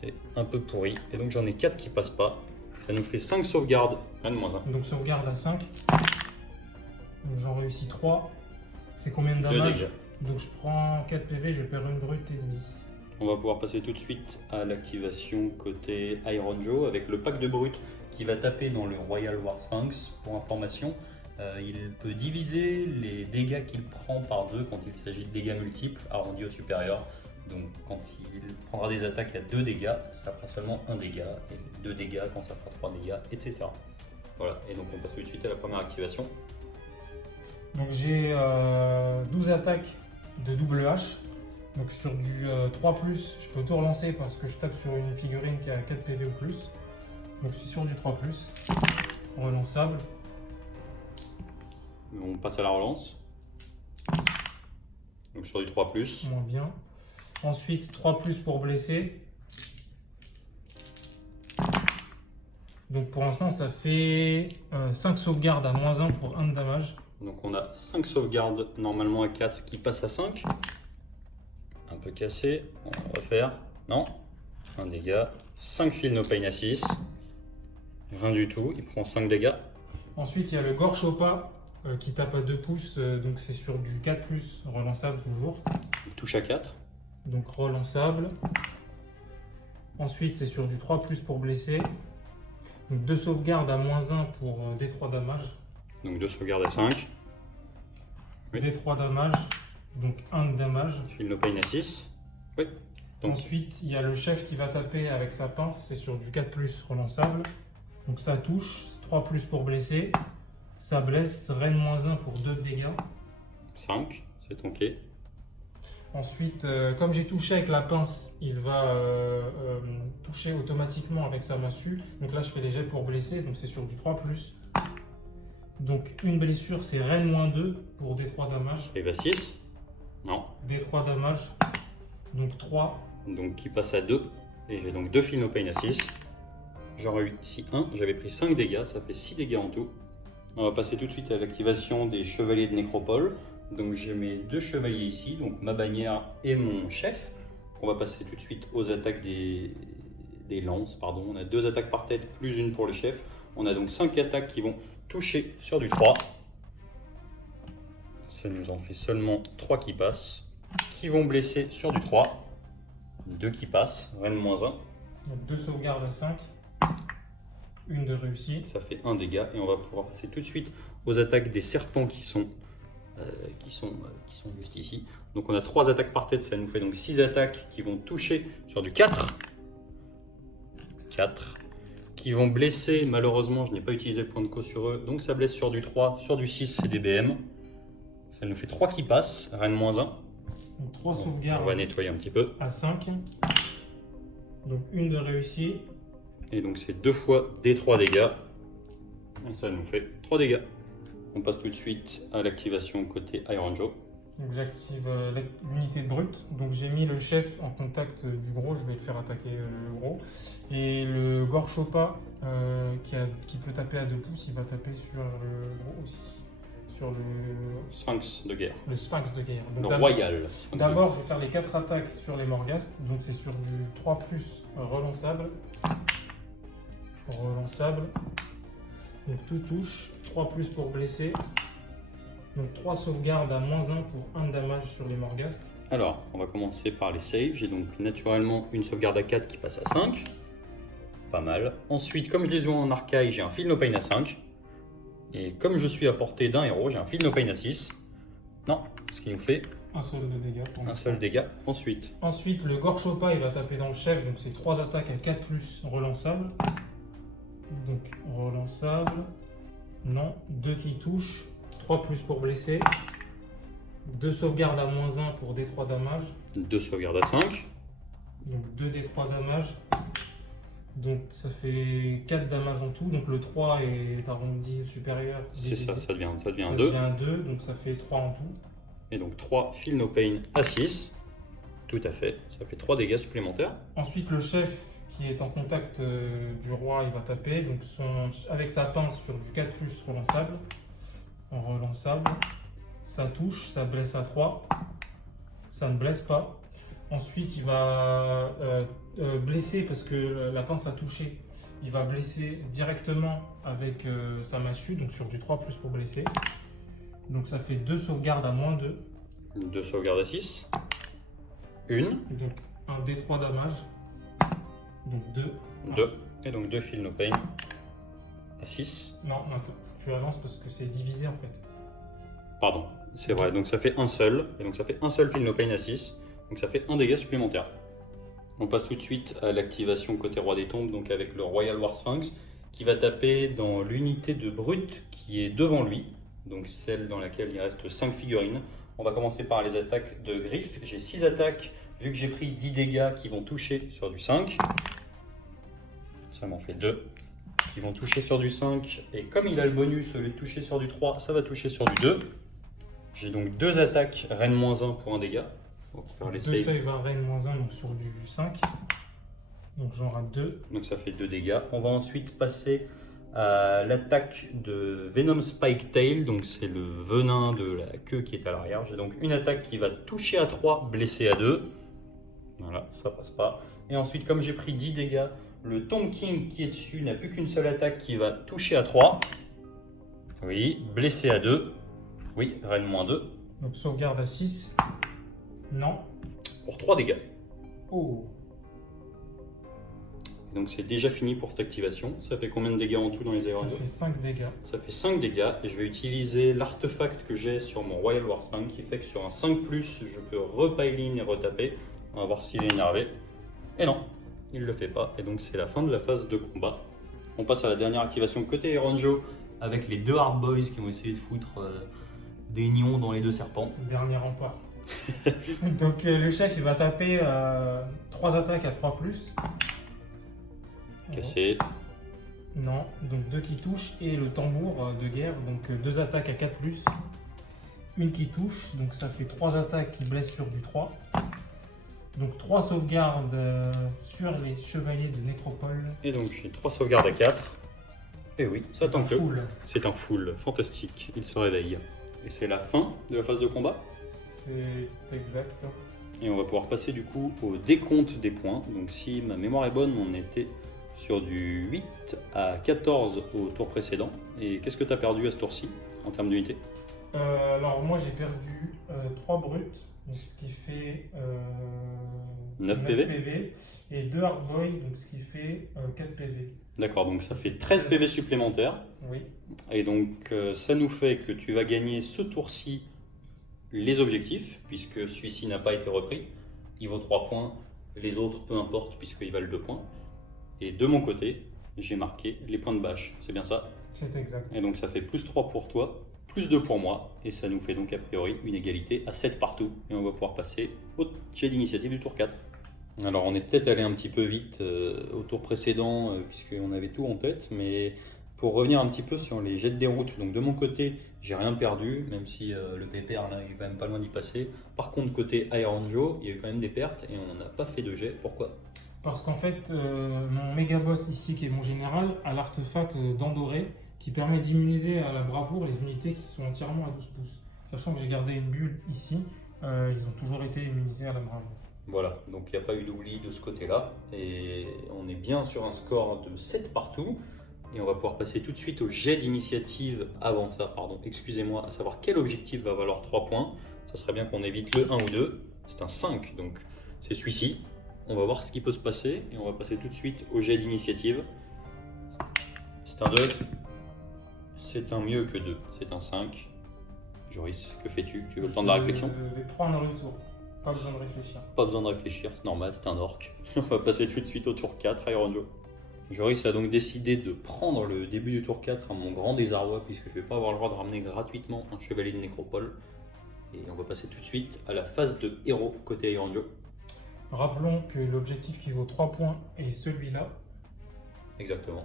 C'est un peu pourri, et donc j'en ai 4 qui passent pas. Ça nous fait 5 sauvegardes, rien de moins 1. Donc sauvegarde à 5. J'en réussis 3. C'est combien de 2 damage? dégâts. Donc je prends 4 PV, je perds une brute et demi. On va pouvoir passer tout de suite à l'activation côté Iron Joe avec le pack de brut qui va taper dans le Royal War Sphinx. Pour information, il peut diviser les dégâts qu'il prend par 2 quand il s'agit de dégâts multiples arrondis au supérieur. Donc quand il prendra des attaques à 2 dégâts, ça fera seulement 1 dégât, et 2 dégâts quand ça fera 3 dégâts, etc. Voilà, et donc on passe tout de suite à la première activation. Donc j'ai 12 attaques de double H. Donc sur du 3+, je peux tout relancer parce que je tape sur une figurine qui a 4 PV ou plus. Donc je suis sur du 3+, relançable. On passe à la relance. Donc sur du 3+. Moins bien. Ensuite 3+ pour blesser. Donc pour l'instant ça fait 5 sauvegardes à -1 pour 1 de damage. Donc on a 5 sauvegardes normalement à 4 qui passent à 5. Un peu cassé, on va refaire. Non, un dégât. 5 feel no pain à 6. Rien du tout, il prend 5 dégâts. Ensuite il y a le Gorchopa qui tape à 2 pouces, donc c'est sur du 4+, relançable toujours. Il touche à 4. Donc relançable. Ensuite c'est sur du 3+ pour blesser. Donc 2 sauvegardes à -1 pour D3 damage. Donc 2 sauvegardes à 5. Oui. D3 damage, donc 1 de damage. Feel no pain à 6. Oui. Donc, Ensuite, il y a le chef qui va taper avec sa pince, c'est sur du 4+ relançable. Donc ça touche, 3+ pour blesser. Ça blesse, Reine -1 pour 2 de dégâts. 5, c'est ok. Ensuite, comme j'ai touché avec la pince, il va toucher automatiquement avec sa massue. Donc là, je fais les jets pour blesser, donc c'est sur du 3+. Donc une blessure, c'est Reine -2 pour D3 damage. Il va 6. Non. D3 damage, donc 3. Donc qui passe à 2. Et j'ai donc 2 feel no pain à 6. J'aurais eu ici 1, j'avais pris 5 dégâts, ça fait 6 dégâts en tout. On va passer tout de suite à l'activation des chevaliers de nécropole. Donc j'ai mes 2 chevaliers ici, donc ma bannière et mon chef. On va passer tout de suite aux attaques des lances. Pardon. On a 2 attaques par tête plus une pour le chef. On a donc 5 attaques qui vont toucher sur du 3. Ça nous en fait seulement 3 qui passent. Qui vont blesser sur du 3. 2 qui passent, Reine -1. Donc 2 sauvegardes à 5. Une de réussie. Ça fait 1 dégât et on va pouvoir passer tout de suite aux attaques des serpents qui sont juste ici. Donc on a 3 attaques par tête, ça nous fait donc 6 attaques qui vont toucher sur du 4. 4. Qui vont blesser, malheureusement je n'ai pas utilisé le point de co sur eux, donc ça blesse sur du 3, sur du 6 c'est des BM. Ça nous fait 3 qui passent, Reine -1. Donc 3 sauvegardes On va nettoyer un petit peu. à 5. Donc une de réussie. Et donc c'est 2 fois des 3 dégâts. Et ça nous fait 3 dégâts. On passe tout de suite à l'activation côté Iron Joe. Donc j'active l'unité de brute. Donc j'ai mis le chef en contact du gros, je vais le faire attaquer le gros. Et le Gorchopa qui peut taper à 2 pouces, il va taper sur le gros aussi. Sur le Sphinx de guerre. Sphinx de guerre. Le royal. D'abord je vais faire les 4 attaques sur les Morghast. Donc c'est sur du 3+ relançable. Relançable. Donc tout touche. 3+ pour blesser. Donc 3 sauvegardes à -1 pour 1 de damage sur les Morghast. Alors, on va commencer par les saves. J'ai donc naturellement une sauvegarde à 4 qui passe à 5. Pas mal. Ensuite, comme je les ai en arcaille, j'ai un feel no pain à 5. Et comme je suis à portée d'un héros, j'ai un feel no pain à 6. Non, ce qui nous fait un seul de dégâts. Un seul dégât. Ensuite, le Gorchopa, il va taper dans le chef. Donc c'est 3 attaques à 4+ relançable. Donc relançable. Non, 2 qui touchent. 3+ pour blesser. 2 sauvegardes à -1 pour D3 damage. 2 sauvegardes à 5. Donc 2 D3 damage. Donc ça fait 4 damage en tout. Donc le 3 est arrondi supérieur. C'est ça, ça devient 2. Ça devient 2, donc ça fait 3 en tout. Et donc 3 feel no pain à 6. Tout à fait, ça fait 3 dégâts supplémentaires. Ensuite le chef qui est en contact du roi, il va taper. Donc avec sa pince sur du 4+ relançable. Relançable. Ça touche, ça blesse à 3. Ça ne blesse pas. Ensuite, il va blesser parce que la pince a touché. Il va blesser directement avec sa massue, donc sur du 3+ pour blesser. Donc ça fait 2 sauvegardes à -2. 2 sauvegardes à 6. Une. Donc un D3 damage. Donc 2. 2. Et donc 2 feel no pain à 6. Non, attends, tu avances parce que c'est divisé en fait. Pardon, c'est vrai, donc ça fait un seul. Et donc ça fait un seul feel no pain à 6. Donc ça fait un dégât supplémentaire. On passe tout de suite à l'activation côté roi des tombes, donc avec le Royal War Sphinx, qui va taper dans l'unité de brut qui est devant lui, donc celle dans laquelle il reste 5 figurines. On va commencer par les attaques de griffes. J'ai 6 attaques, vu que j'ai pris 10 dégâts qui vont toucher sur du 5. Ça m'en fait 2 qui vont toucher sur du 5. Et comme il a le bonus, au lieu de toucher sur du 3, ça va toucher sur du 2. J'ai donc 2 attaques, reine -1 pour un dégât. On va faire les 2 save à reine -1, donc sur du 5. Donc j'en rate 2. Donc ça fait 2 dégâts. On va ensuite passer à l'attaque de Venom Spike Tail. Donc c'est le venin de la queue qui est à l'arrière. J'ai donc une attaque qui va toucher à 3, blesser à 2. Voilà, ça passe pas. Et ensuite, comme j'ai pris 10 dégâts, le Tomb King qui est dessus n'a plus qu'une seule attaque qui va toucher à 3. Oui, blessé à 2. Oui, reine -2. Donc sauvegarde à 6. Non. Pour 3 dégâts. Oh. Donc c'est déjà fini pour cette activation. Ça fait combien de dégâts en tout dans les Ça aéronautes? fait 5 dégâts. Ça fait 5 dégâts et je vais utiliser l'artefact que j'ai sur mon Royal Warspang qui fait que sur un 5+, je peux repiling et retaper. On va voir s'il est énervé. Et non, il ne le fait pas. Et donc c'est la fin de la phase de combat. On passe à la dernière activation côté Ironjo avec les 2 Hard Boys qui vont essayer de foutre des nions dans les 2 serpents. Dernier rempart. Donc le chef il va taper 3 attaques à 3+. Cassé. Non, donc 2 qui touchent et le tambour de guerre, donc 2 attaques à 4+, une qui touche, donc ça fait 3 attaques qui blessent sur du 3. Donc 3 sauvegardes sur les chevaliers de Nécropole. Et donc j'ai 3 sauvegardes à 4. Et oui, ça tant que. Full. C'est un full, fantastique. Il se réveille. Et c'est la fin de la phase de combat. C'est exact. Et on va pouvoir passer du coup au décompte des points. Donc si ma mémoire est bonne, on était sur du 8 à 14 au tour précédent. Et qu'est-ce que tu as perdu à ce tour-ci en termes d'unité? Alors moi j'ai perdu 3 bruts, donc ce qui fait 9 PV. et 2 hardboy, donc ce qui fait 4 PV. D'accord, donc ça fait 13 PV supplémentaires. Oui. Et donc ça nous fait que tu vas gagner ce tour-ci les objectifs, puisque celui-ci n'a pas été repris. Il vaut 3 points, les autres peu importe puisqu'ils valent 2 points. Et de mon côté, j'ai marqué les points de bâche, c'est bien ça? C'est exact. Et donc ça fait plus 3 pour toi, plus 2 pour moi, et ça nous fait donc a priori une égalité à 7 partout. Et on va pouvoir passer au jet d'initiative du tour 4. Alors on est peut-être allé un petit peu vite au tour précédent, puisqu'on avait tout en tête, mais pour revenir un petit peu sur les jets de déroute, donc de mon côté, j'ai rien perdu, même si le PPR là, il est quand même pas loin d'y passer. Par contre, côté Ironjo, il y a eu quand même des pertes et on n'a pas fait de jet. Pourquoi? Parce qu'en fait, mon méga boss ici, qui est mon général, a l'artefact d'Andoré qui permet d'immuniser à la bravoure les unités qui sont entièrement à 12 pouces. Sachant que j'ai gardé une bulle ici, ils ont toujours été immunisés à la bravoure. Voilà, donc il n'y a pas eu d'oubli de ce côté-là. Et on est bien sur un score de 7 partout. Et on va pouvoir passer tout de suite au jet d'initiative. Avant ça, pardon, excusez-moi, à savoir quel objectif va valoir 3 points. Ça serait bien qu'on évite le 1 ou 2. C'est un 5, donc c'est celui-ci. On va voir ce qui peut se passer et on va passer tout de suite au jet d'initiative. C'est un 2. C'est un mieux que 2. C'est un 5. Joris, que fais-tu? Tu veux le temps de la réflexion? Les 3 dans le tour. Pas besoin de réfléchir. Pas besoin de réfléchir, c'est normal, c'est un orc. On va passer tout de suite au tour 4, Ironjo. Joris a donc décidé de prendre le début du tour 4 à mon grand désarroi, puisque je ne vais pas avoir le droit de ramener gratuitement un chevalier de Nécropole. Et on va passer tout de suite à la phase de héros côté Ironjo. Rappelons que l'objectif qui vaut 3 points est celui-là. Exactement.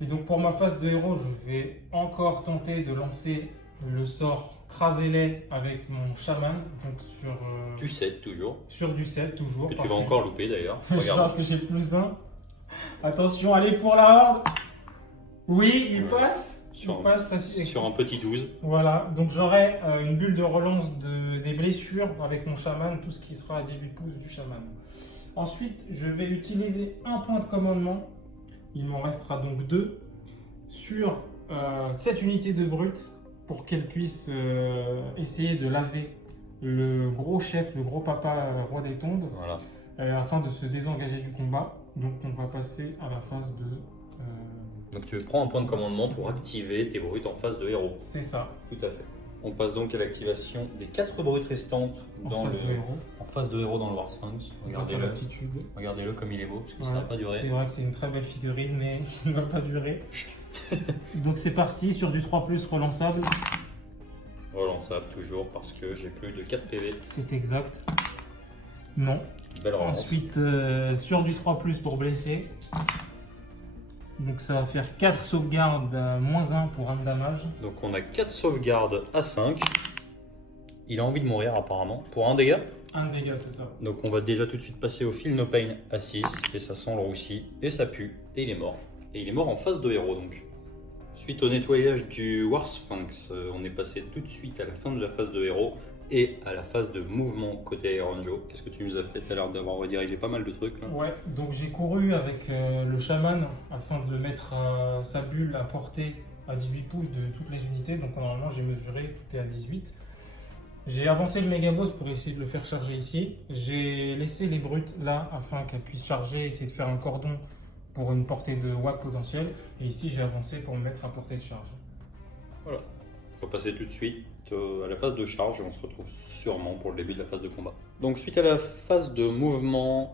Et donc pour ma phase de héros, je vais encore tenter de lancer le sort Crasez-les avec mon chaman, donc sur... Du 7 toujours. Sur du 7 toujours. Que tu vas encore louper d'ailleurs. Je Regarde. pense que j'ai plus d'un. Attention, allez pour la horde. Oui, il passe. Sur, Il passe. sur un petit 12. Voilà, donc j'aurai une bulle de relance des blessures avec mon chaman, tout ce qui sera à 18 pouces du chaman. Ensuite, je vais utiliser un point de commandement. Il m'en restera donc 2 sur cette unité de brut pour qu'elle puisse essayer de laver le gros chef, le gros papa roi des tombes, Voilà. afin de se désengager du combat. Donc on va passer à la phase de... Donc tu prends un point de commandement pour activer tes brutes en phase de héros. C'est ça. Tout à fait. On passe donc à l'activation des 4 brutes restantes En face de héros. en phase de héros dans le War Sphinx. Regardez-le. Regardez-le comme il est beau, parce que ça va pas durer. C'est vrai que c'est une très belle figurine, mais il ne va pas durer. Donc c'est parti sur du 3+, relançable. Relançable toujours, parce que j'ai plus de 4 PV. C'est exact. Non. Belle relance. Ensuite, sur du 3+, pour blesser. Donc ça va faire 4 sauvegardes à -1 pour 1 de damage. Donc on a 4 sauvegardes à 5. Il a envie de mourir apparemment pour 1 dégât. 1 dégât, c'est ça. Donc on va déjà tout de suite passer au Feel No Pain à 6. Et ça sent le roussi. Et ça pue. Et il est mort. Et il est mort en phase de héros donc. Suite au nettoyage du War Sphinx, on est passé tout de suite à la fin de la phase de héros. Et à la phase de mouvement côté Ironjo. Qu'est-ce que tu nous as fait? Tu as l'air d'avoir redirigé pas mal de trucs là. Ouais, donc j'ai couru avec le chaman afin de mettre sa bulle à portée à 18 pouces de toutes les unités. Donc normalement j'ai mesuré, tout est à 18. J'ai avancé le mégaboss pour essayer de le faire charger ici. J'ai laissé les brutes là afin qu'elles puissent charger, essayer de faire un cordon pour une portée de WAP potentielle. Et ici j'ai avancé pour me mettre à portée de charge. Voilà. On va passer tout de suite à la phase de charge et on se retrouve sûrement pour le début de la phase de combat. Donc suite à la phase de mouvement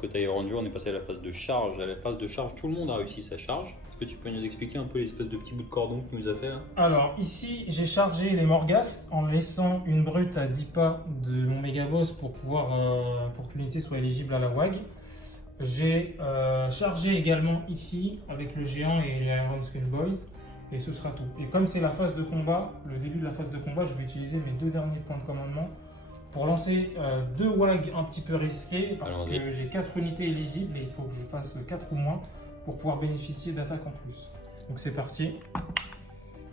côté Ironjo, on est passé à la phase de charge. À la phase de charge, tout le monde a réussi sa charge. Est-ce que tu peux nous expliquer un peu l'espèce de petit bout de cordon que tu nous as fait là? Alors ici j'ai chargé les Morghast en laissant une brute à 10 pas de mon mégaboss pour pouvoir pour que l'unité soit éligible à la WAG. J'ai chargé également ici avec le géant et les Iron Skull Boys. Et ce sera tout. Et comme c'est la phase de combat, le début de la phase de combat, je vais utiliser mes 2 derniers points de commandement pour lancer 2 WAG un petit peu risqués parce que j'ai 4 unités éligibles et il faut que je fasse 4 ou moins pour pouvoir bénéficier d'attaques en plus. Donc c'est parti.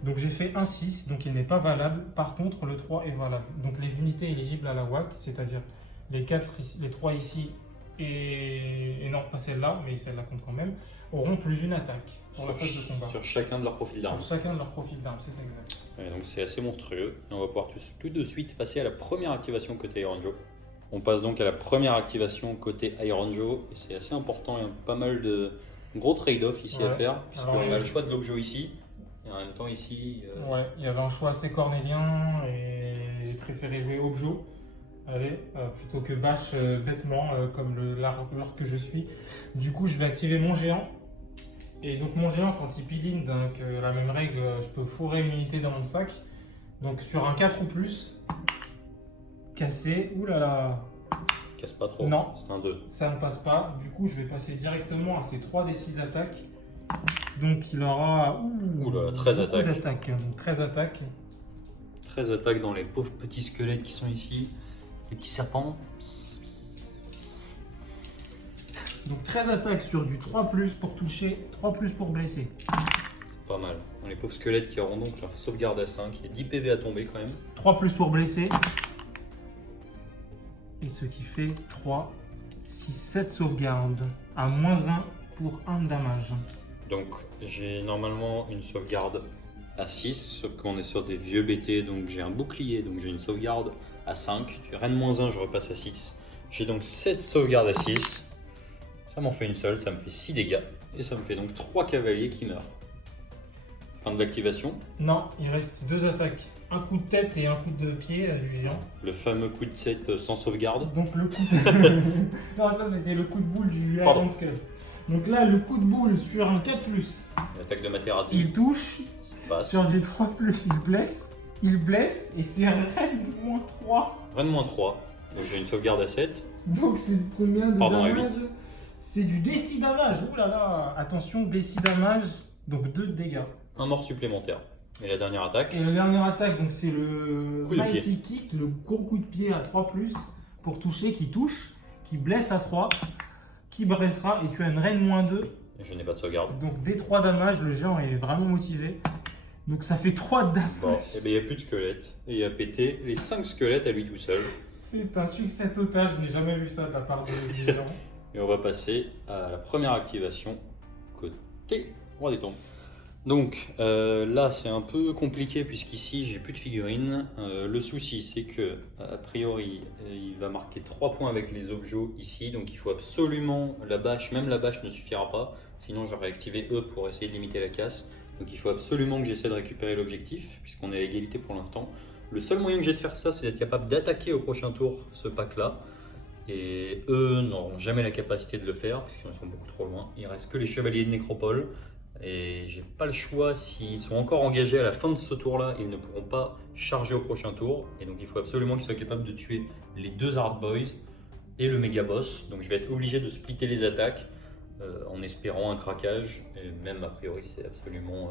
Donc j'ai fait un 6, donc il n'est pas valable. Par contre, le 3 est valable. Donc les unités éligibles à la WAG, c'est-à-dire les 3 ici et non, pas celle-là, mais celle-là compte quand même, auront plus une attaque pour la phase de combat. Sur chacun de leurs profils d'armes. Sur chacun de leurs profils d'armes, c'est exact. Ouais, donc c'est assez monstrueux. Et on va pouvoir tout de suite passer à la première activation côté Ironjo. On passe donc à la première activation côté Ironjo. Et c'est assez important, il y a pas mal de gros trade-off ici à faire. Puisqu'on a le choix de l'objet ici. Et en même temps ici... Ouais, il y avait un choix assez cornélien et j'ai préféré jouer Objo. Allez, plutôt que Bash bêtement comme l'orc que je suis. Du coup, je vais activer mon géant. Et donc mon géant, quand il piline, donc la même règle, je peux fourrer une unité dans mon sac. Donc sur un 4 ou plus, casser, oulala. Casse pas trop, non, c'est un 2. Ça ne passe pas. Du coup, je vais passer directement à ces 3 des 6 attaques. Donc il aura oulala, 13 attaques. Donc 13 attaques. 13 attaques dans les pauvres petits squelettes qui sont ici. Les petits serpents. Donc 13 attaques sur du 3+, pour toucher, 3+, pour blesser. Pas mal. Les pauvres squelettes qui auront donc leur sauvegarde à 5. Il y a 10 PV à tomber quand même. 3+ pour blesser. Et ce qui fait 3, 6, 7 sauvegardes. À -1 pour 1 damage. Donc j'ai normalement une sauvegarde à 6, sauf qu'on est sur des vieux BT, donc j'ai un bouclier, donc j'ai une sauvegarde à 5. Tu rennes -1, je repasse à 6. J'ai donc 7 sauvegardes à 6. Ça m'en fait une seule, ça me fait 6 dégâts. Et ça me fait donc 3 cavaliers qui meurent. Fin de l'activation. Non, il reste 2 attaques. Un coup de tête et un coup de pied du géant. Le fameux coup de tête sans sauvegarde. Donc le coup de... non, ça c'était le coup de boule du Iron Skull. Donc là, le coup de boule sur un 4+. L'attaque de Materazzi. Il touche. Sur du 3+, il blesse. Il blesse et c'est Rennes-3. Rennes-3. Donc j'ai une sauvegarde à 7. Donc c'est combien de damage? À 8. C'est du DC damage. Ouh là là. Attention, DC damage. Donc 2 dégâts. Un mort supplémentaire. Et la dernière attaque. Et la dernière attaque, donc c'est le coup de Mighty Kick, le gros coup de pied à 3+, pour toucher, qui touche, qui blesse à 3, qui blessera, et tu as une reine -2. Et je n'ai pas de sauvegarde. Donc des 3 damages, le géant est vraiment motivé. Donc ça fait 3 de damage. Bon, et bien il n'y a plus de squelettes. Et il a pété les 5 squelettes à lui tout seul. C'est un succès total, je n'ai jamais vu ça de la part de géant. Et on va passer à la première activation côté Roi des Tombes. Donc là c'est un peu compliqué puisqu'ici j'ai plus de figurines. Le souci c'est que a priori il va marquer 3 points avec les objets ici, donc il faut absolument la bâche, même la bâche ne suffira pas, sinon j'aurais activé E pour essayer de limiter la casse. Donc il faut absolument que j'essaie de récupérer l'objectif, puisqu'on est à égalité pour l'instant. Le seul moyen que j'ai de faire ça, c'est d'être capable d'attaquer au prochain tour ce pack-là. Et eux n'auront jamais la capacité de le faire, parce qu'ils sont beaucoup trop loin. Il ne reste que les chevaliers de Nécropole. Et j'ai pas le choix, s'ils sont encore engagés à la fin de ce tour-là, ils ne pourront pas charger au prochain tour. Et donc il faut absolument qu'ils soient capables de tuer les 2 Hard Boys et le méga boss. Donc je vais être obligé de splitter les attaques en espérant un craquage. Et même a priori c'est absolument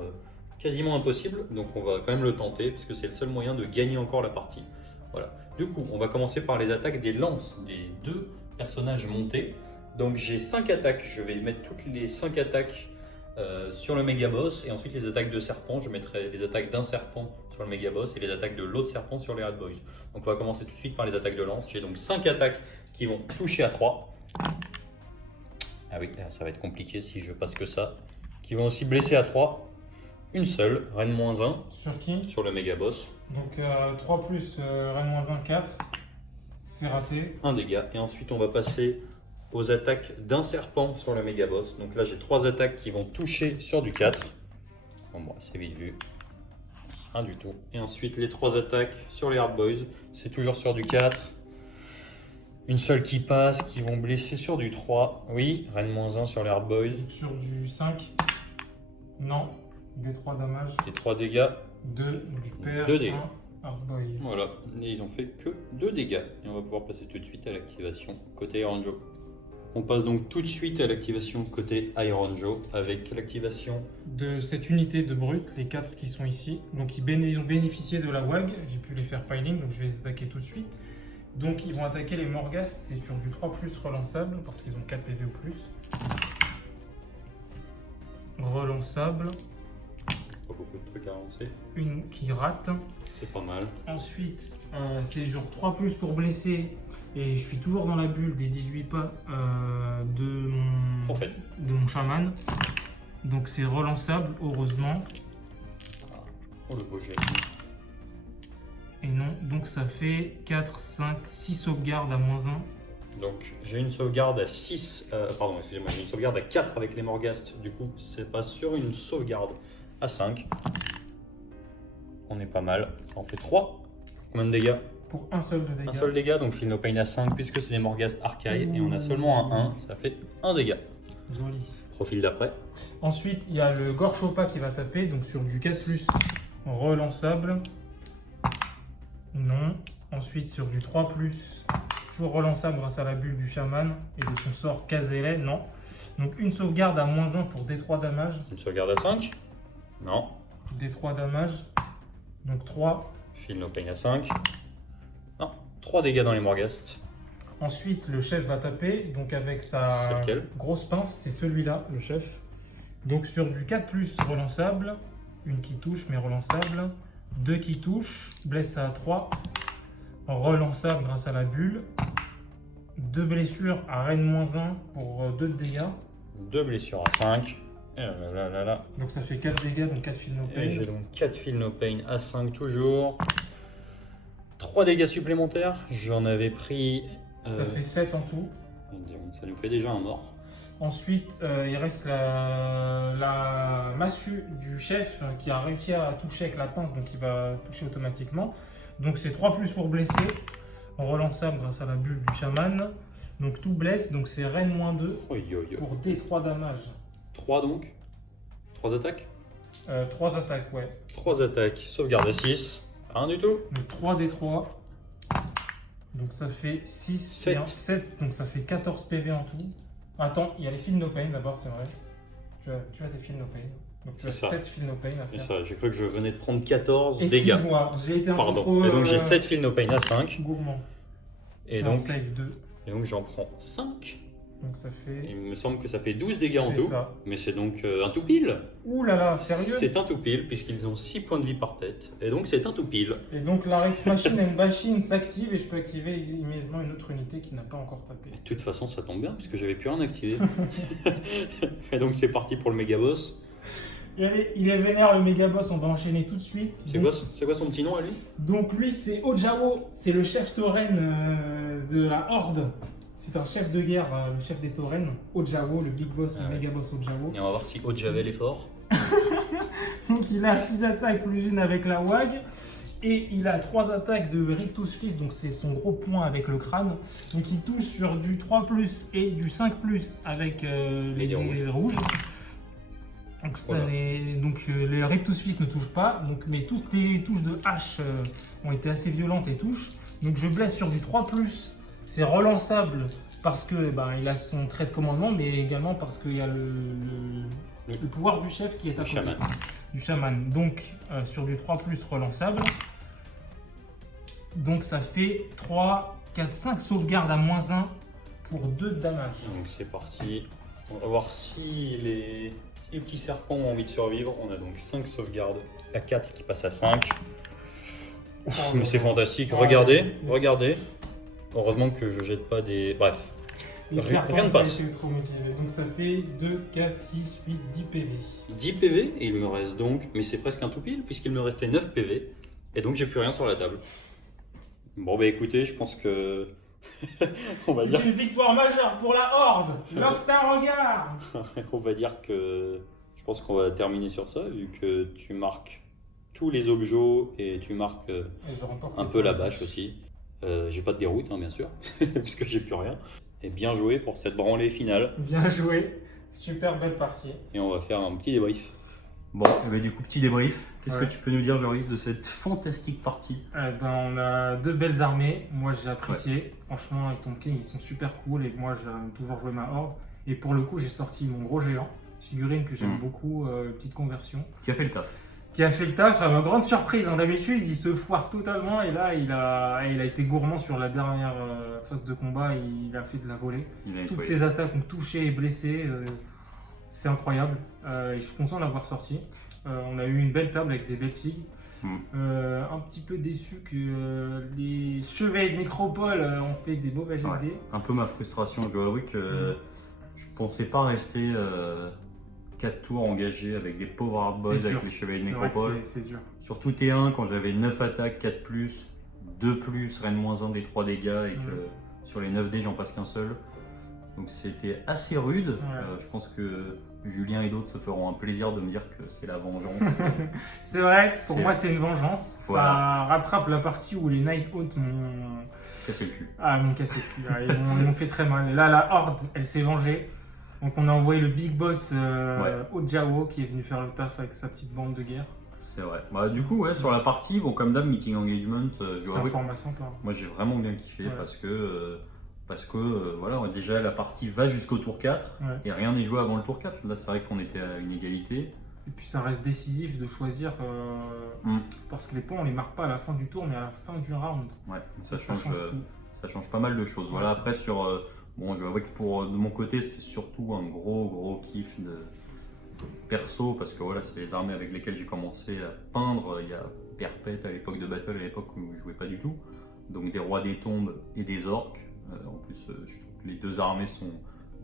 quasiment impossible. Donc on va quand même le tenter, parce que c'est le seul moyen de gagner encore la partie. Voilà. Du coup on va commencer par les attaques des lances des 2 personnages montés. Donc j'ai 5 attaques, je vais mettre toutes les 5 attaques sur le méga boss, et ensuite les attaques de serpent, je mettrai les attaques d'un serpent sur le méga boss et les attaques de l'autre serpent sur les Hard Boys. Donc on va commencer tout de suite par les attaques de lance. J'ai donc 5 attaques qui vont toucher à 3. Ah oui, ça va être compliqué si je passe que ça. Qui vont aussi blesser à 3. Une seule, Reine -1. Sur qui? Sur le méga boss. Donc 3 plus Reine -1, 4. C'est raté. Un dégât. Et ensuite on va passer aux attaques d'un serpent sur le méga boss. Donc là j'ai 3 attaques qui vont toucher sur du 4. Bon, c'est vite vu. Rien du tout. Et ensuite les 3 attaques sur les Hard Boys. C'est toujours sur du 4. Une seule qui passe, qui vont blesser sur du 3. Oui, Reine -1 sur les Hard Boys. Sur du 5. Non. Des 3 dommages. Des 3 dégâts. 2 du père. 2 dégâts. 1 Hard Boy. Voilà. Et ils ont fait que 2 dégâts. Et on va pouvoir passer tout de suite à l'activation côté Ironjo. On passe donc tout de suite à l'activation côté Ironjo avec l'activation de cette unité de brut, les 4 qui sont ici. Donc ils ont bénéficié de la WAG, j'ai pu les faire piling, donc je vais les attaquer tout de suite. Donc ils vont attaquer les Morghast, c'est sur du 3+ relançable, parce qu'ils ont 4 PV au plus. Relançable. Pas beaucoup de trucs à lancer. Une qui rate. C'est pas mal. Ensuite, c'est genre 3+ pour blesser. Et je suis toujours dans la bulle des 18 pas de mon chaman. Donc c'est relançable, heureusement. Oh le beau jet. Et non, donc ça fait 4, 5, 6 sauvegardes à -1. Donc j'ai une sauvegarde à 6, pardon, excusez-moi, j'ai une sauvegarde à 4 avec les Morghast. Du coup, c'est pas sur une sauvegarde à 5. On est pas mal, ça en fait 3. Combien de dégâts? Pour un seul de dégâts. Un seul dégât, donc Feel No Pain à 5 puisque c'est des Morghast Arcaille et on a seulement un 1, ça fait 1 dégât. Joli. Profil d'après. Ensuite, il y a le Gorchopa qui va taper, donc sur du 4+, relançable. Non. Ensuite, sur du 3+, toujours relançable grâce à la bulle du chaman et de son sort Kazele. Non. Donc une sauvegarde à -1 pour D3 damage. Une sauvegarde à 5. Non. D3 damage. Donc 3. Feel No Pain à 5. Non. 3 dégâts dans les Morghast. Ensuite, le chef va taper, donc avec sa grosse pince, c'est celui-là, le chef. Donc sur du 4+, relançable, une qui touche mais relançable, 2 qui touchent, blesse à 3, relançable grâce à la bulle, 2 blessures à Reine -1 pour 2 de dégâts. 2 blessures à 5. Et là. Donc ça fait 4 dégâts, donc 4 Feel No Pain. Et j'ai donc 4 Feel No Pain à 5 toujours. 3 dégâts supplémentaires, j'en avais pris... Ça fait 7 en tout. Ça nous fait déjà un mort. Ensuite, il reste la massue du chef qui a réussi à toucher avec la pince, donc il va toucher automatiquement. Donc c'est 3+ pour blesser, relançable grâce à la bulle du chaman. Donc tout blesse, donc c'est Reine -2 pour D3 damage. 3 donc 3 attaques 3 attaques, ouais. 3 attaques, sauvegarde à 6, rien du tout. Donc 3 D3. Donc ça fait 6, 7. 7, donc ça fait 14 PV en tout. Attends, il y a les Feel No Pain d'abord, c'est vrai. Tu as tes Feel No Pain. Donc tu as 7 Feel No Pain à faire. C'est ça, j'ai cru que je venais de prendre 14 dégâts. Excuse-moi, j'ai été un peu trop... Pardon, et donc j'ai 7 Feel No Pain à 5. Gourmand. Et donc, save 2. Et donc j'en prends 5. Donc ça fait... Il me semble que ça fait 12 dégâts en tout. Ça. Mais c'est donc un tout pile. Ouh là là, sérieux? C'est un tout pile puisqu'ils ont 6 points de vie par tête. Et donc c'est un tout pile. Et donc la Rex Machine and Machine s'active et je peux activer immédiatement une autre unité qui n'a pas encore tapé. Et de toute façon ça tombe bien puisque j'avais plus rien activé. Et donc c'est parti pour le méga boss. Il est vénère le méga boss, on va enchaîner tout de suite. C'est quoi son petit nom à lui? Donc lui c'est Ojao, c'est le chef tauren de la Horde. C'est un chef de guerre, le chef des tauren, Ojao, le big boss, le méga boss Ojao. Et on va voir si Ojavel est fort. Donc il a 6 attaques plus une avec la WAG. Et il a 3 attaques de Rictus Fist, donc c'est son gros point avec le crâne. Donc il touche sur du 3+, et du 5+, avec les dés rouges. Donc, Voilà. les Rictus Fist ne touchent pas, donc, mais toutes les touches de hache ont été assez violentes et touchent. Donc je blesse sur du 3+, c'est relançable parce que il a son trait de commandement, mais également parce qu'il y a le pouvoir du chef qui est à côté. Chaman. Du chaman. Donc sur du 3+, relançable. Donc ça fait 3, 4, 5 sauvegardes à -1 pour 2 de damage. Donc c'est parti. On va voir si les petits serpents ont envie de survivre. On a donc 5 sauvegardes à 4 qui passent à 5. Mais c'est fantastique. Regardez, regardez. Heureusement que je jette pas des... Bref. Rien ne passe. Donc ça fait 2, 4, 6, 8, 10 PV. 10 PV et il me reste donc... Mais c'est presque un tout pile puisqu'il me restait 9 PV. Et donc j'ai plus rien sur la table. Bon bah écoutez, je pense que... on va dire... C'est une victoire majeure pour la Horde. L'Octa regard. On va dire que... Je pense qu'on va terminer sur ça vu que tu marques tous les objets et tu marques un peu la bâche aussi. J'ai pas de déroute, hein, bien sûr, puisque j'ai plus rien. Et bien joué pour cette branlée finale. Bien joué, super belle partie. Et on va faire un petit débrief. Bon, et ben du coup, petit débrief. Qu'est-ce que tu peux nous dire, Joris, de cette fantastique partie? On a 2 belles armées. Moi, j'ai apprécié. Franchement, avec ton King, ils sont super cool. Et moi, j'aime toujours jouer ma Horde. Et pour le coup, j'ai sorti mon gros géant, figurine que j'aime beaucoup, petite conversion. Qui a fait le taf. Qui a fait le taf, à ma grande surprise. D'habitude, il se foire totalement et là, il a été gourmand sur la dernière phase de combat. Il a fait de la volée. Toutes ses attaques ont touché et blessé. C'est incroyable. Et je suis content de l'avoir sorti. On a eu une belle table avec des belles figues. Un petit peu déçu que les chevaliers de Nécropole ont fait des mauvais jets de dés. Un peu ma frustration. Je dois avouer que je pensais pas rester 4 tours engagés avec des pauvres hard boys avec les chevaliers de Nécropole. C'est dur. Surtout T1 quand j'avais 9 attaques, 4+, 2+, reine -1 des 3 dégâts et que sur les 9 dés j'en passe qu'un seul. Donc c'était assez rude. Je pense que Julien et d'autres se feront un plaisir de me dire que c'est la vengeance. C'est vrai, pour moi c'est une vengeance. Voilà. Ça rattrape la partie où les Nighthawks m'ont cassé le cul. Ah, ils m'ont cassé le cul. Ils m'ont fait très mal. Et là, la Horde, elle s'est vengée. Donc on a envoyé le big boss Ojawo qui est venu faire le taf avec sa petite bande de guerre. C'est vrai. Bah, du coup, sur la partie, bon, comme d'hab, Meeting Engagement, c'est un format sympa. Moi j'ai vraiment bien kiffé parce que voilà, déjà la partie va jusqu'au tour 4 et rien n'est joué avant le tour 4. Là, c'est vrai qu'on était à une égalité. Et puis ça reste décisif de choisir parce que les points on les marque pas à la fin du tour mais à la fin du round. Ouais, ça change pas mal de choses. Voilà, après bon, je vais avouer que de mon côté, c'était surtout un gros kiff de perso parce que voilà, c'est les armées avec lesquelles j'ai commencé à peindre. Il y a Perpète à l'époque de Battle, à l'époque où je jouais pas du tout. Donc des rois des tombes et des orques. En plus, je trouve que les 2 armées sont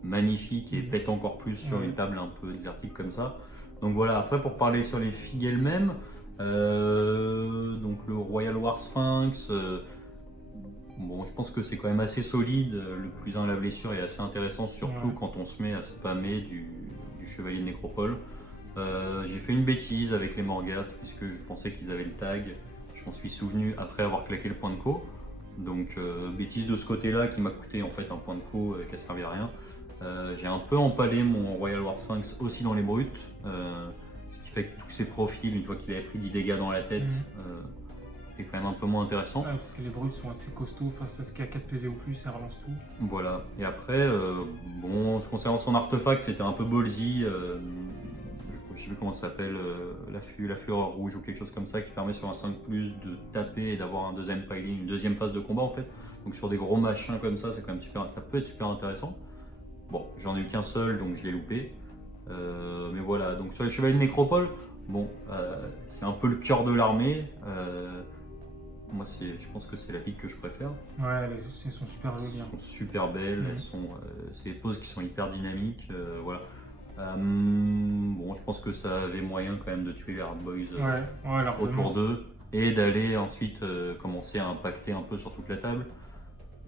magnifiques et pètent encore plus sur une table un peu désertique comme ça. Donc voilà, après pour parler sur les figues elles-mêmes, donc le Royal War Sphinx, bon, je pense que c'est quand même assez solide. Le +1 à la blessure est assez intéressant, surtout quand on se met à spammer du Chevalier de Nécropole. J'ai fait une bêtise avec les Morghast puisque je pensais qu'ils avaient le tag. Je m'en suis souvenu après avoir claqué le point de co. Donc bêtise de ce côté-là qui m'a coûté en fait un point de co qui a servi à rien. J'ai un peu empalé mon Royal War Sphinx aussi dans les brutes, ce qui fait que tous ses profils, une fois qu'il avait pris 10 dégâts dans la tête, c'est quand même un peu moins intéressant. Parce que les brutes sont assez costauds face à ce qui a 4 PV ou plus, ça relance tout. Voilà, et après, bon, concernant son artefact, c'était un peu ballsy. Je sais plus comment ça s'appelle, la fureur rouge ou quelque chose comme ça qui permet sur un 5+, de taper et d'avoir un deuxième piling, une deuxième phase de combat en fait. Donc sur des gros machins comme ça, c'est quand même ça peut être super intéressant. Bon, j'en ai eu qu'un seul donc je l'ai loupé. Mais voilà, donc sur les chevaliers de Nécropole, bon, c'est un peu le cœur de l'armée. Moi, je pense que c'est la figue que je préfère. Ouais, elles sont super jolies. Elles sont super belles, c'est des poses qui sont hyper dynamiques. Voilà. Bon, je pense que ça avait moyen quand même de tuer les Hard Boys autour d'eux et d'aller ensuite commencer à impacter un peu sur toute la table.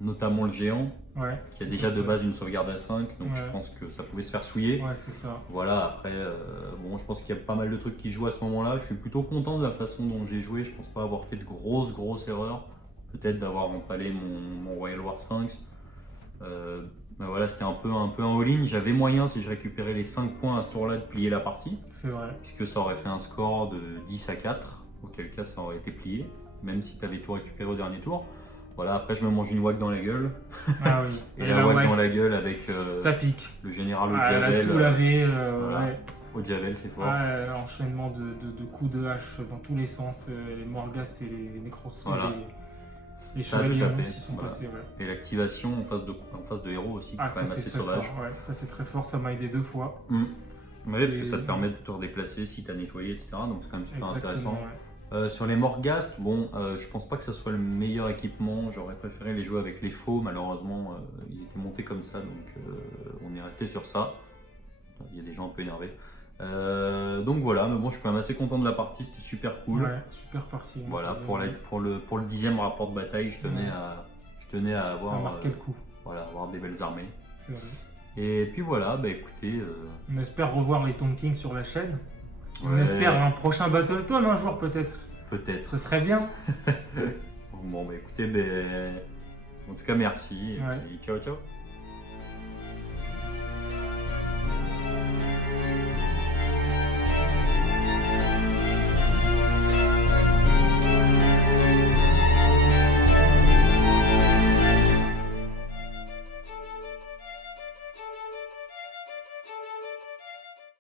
notamment le géant, Ouais. qui a déjà de base une sauvegarde à 5, donc Ouais. je pense que ça pouvait se faire souiller. Ouais, c'est ça. Voilà, après, bon, je pense qu'il y a pas mal de trucs qui jouent à ce moment-là. Je suis plutôt content de la façon dont j'ai joué. Je pense pas avoir fait de grosses erreurs. Peut-être d'avoir empalé mon Royal War Sphinx. Ben voilà, c'était un peu un all-in. J'avais moyen, si je récupérais les 5 points à ce tour-là, de plier la partie. C'est vrai. Puisque ça aurait fait un score de 10 à 4, auquel cas ça aurait été plié, même si tu avais tout récupéré au dernier tour. Voilà, après je me mange une whack dans la gueule. Ah oui. Et la whack dans la gueule avec ça pique. le général Elle a Javel. tout lavé. Voilà. Ouais. Au Javel, c'est fort. Ouais, enchaînement de coups de hache dans tous les sens. Les Morghast et les Necrosons. Voilà. Les Ça a chevaliers tout tapé, ils sont voilà. passés. Ouais. Et l'activation en face de héros aussi, qui est quand ça même c'est assez très sauvage. fort. Ouais, ça c'est très fort. Ça m'a aidé 2 fois. Oui, parce que C'est- ça te permet de te redéplacer si tu as nettoyé, etc. Donc c'est quand même super Exactement. intéressant. Ouais. Sur les Morghast, bon, je pense pas que ça soit le meilleur équipement. J'aurais préféré les jouer avec les faux. Malheureusement, ils étaient montés comme ça, donc on est resté sur ça. Il y a des gens un peu énervés. Donc voilà, mais bon, je suis quand même assez content de la partie. C'était super cool. Ouais, super partie. Voilà, pour le 10e rapport de bataille, je tenais à avoir, On a marqué le coup. voilà, avoir des belles armées. C'est vrai. Et puis voilà, bah écoutez, On espère revoir les Tomb King sur la chaîne. On ouais, espère un prochain Battletome un jour peut-être. peut-être. Ce serait bien. Bon, bah écoutez, en tout cas merci. Et Ouais. puis, ciao ciao.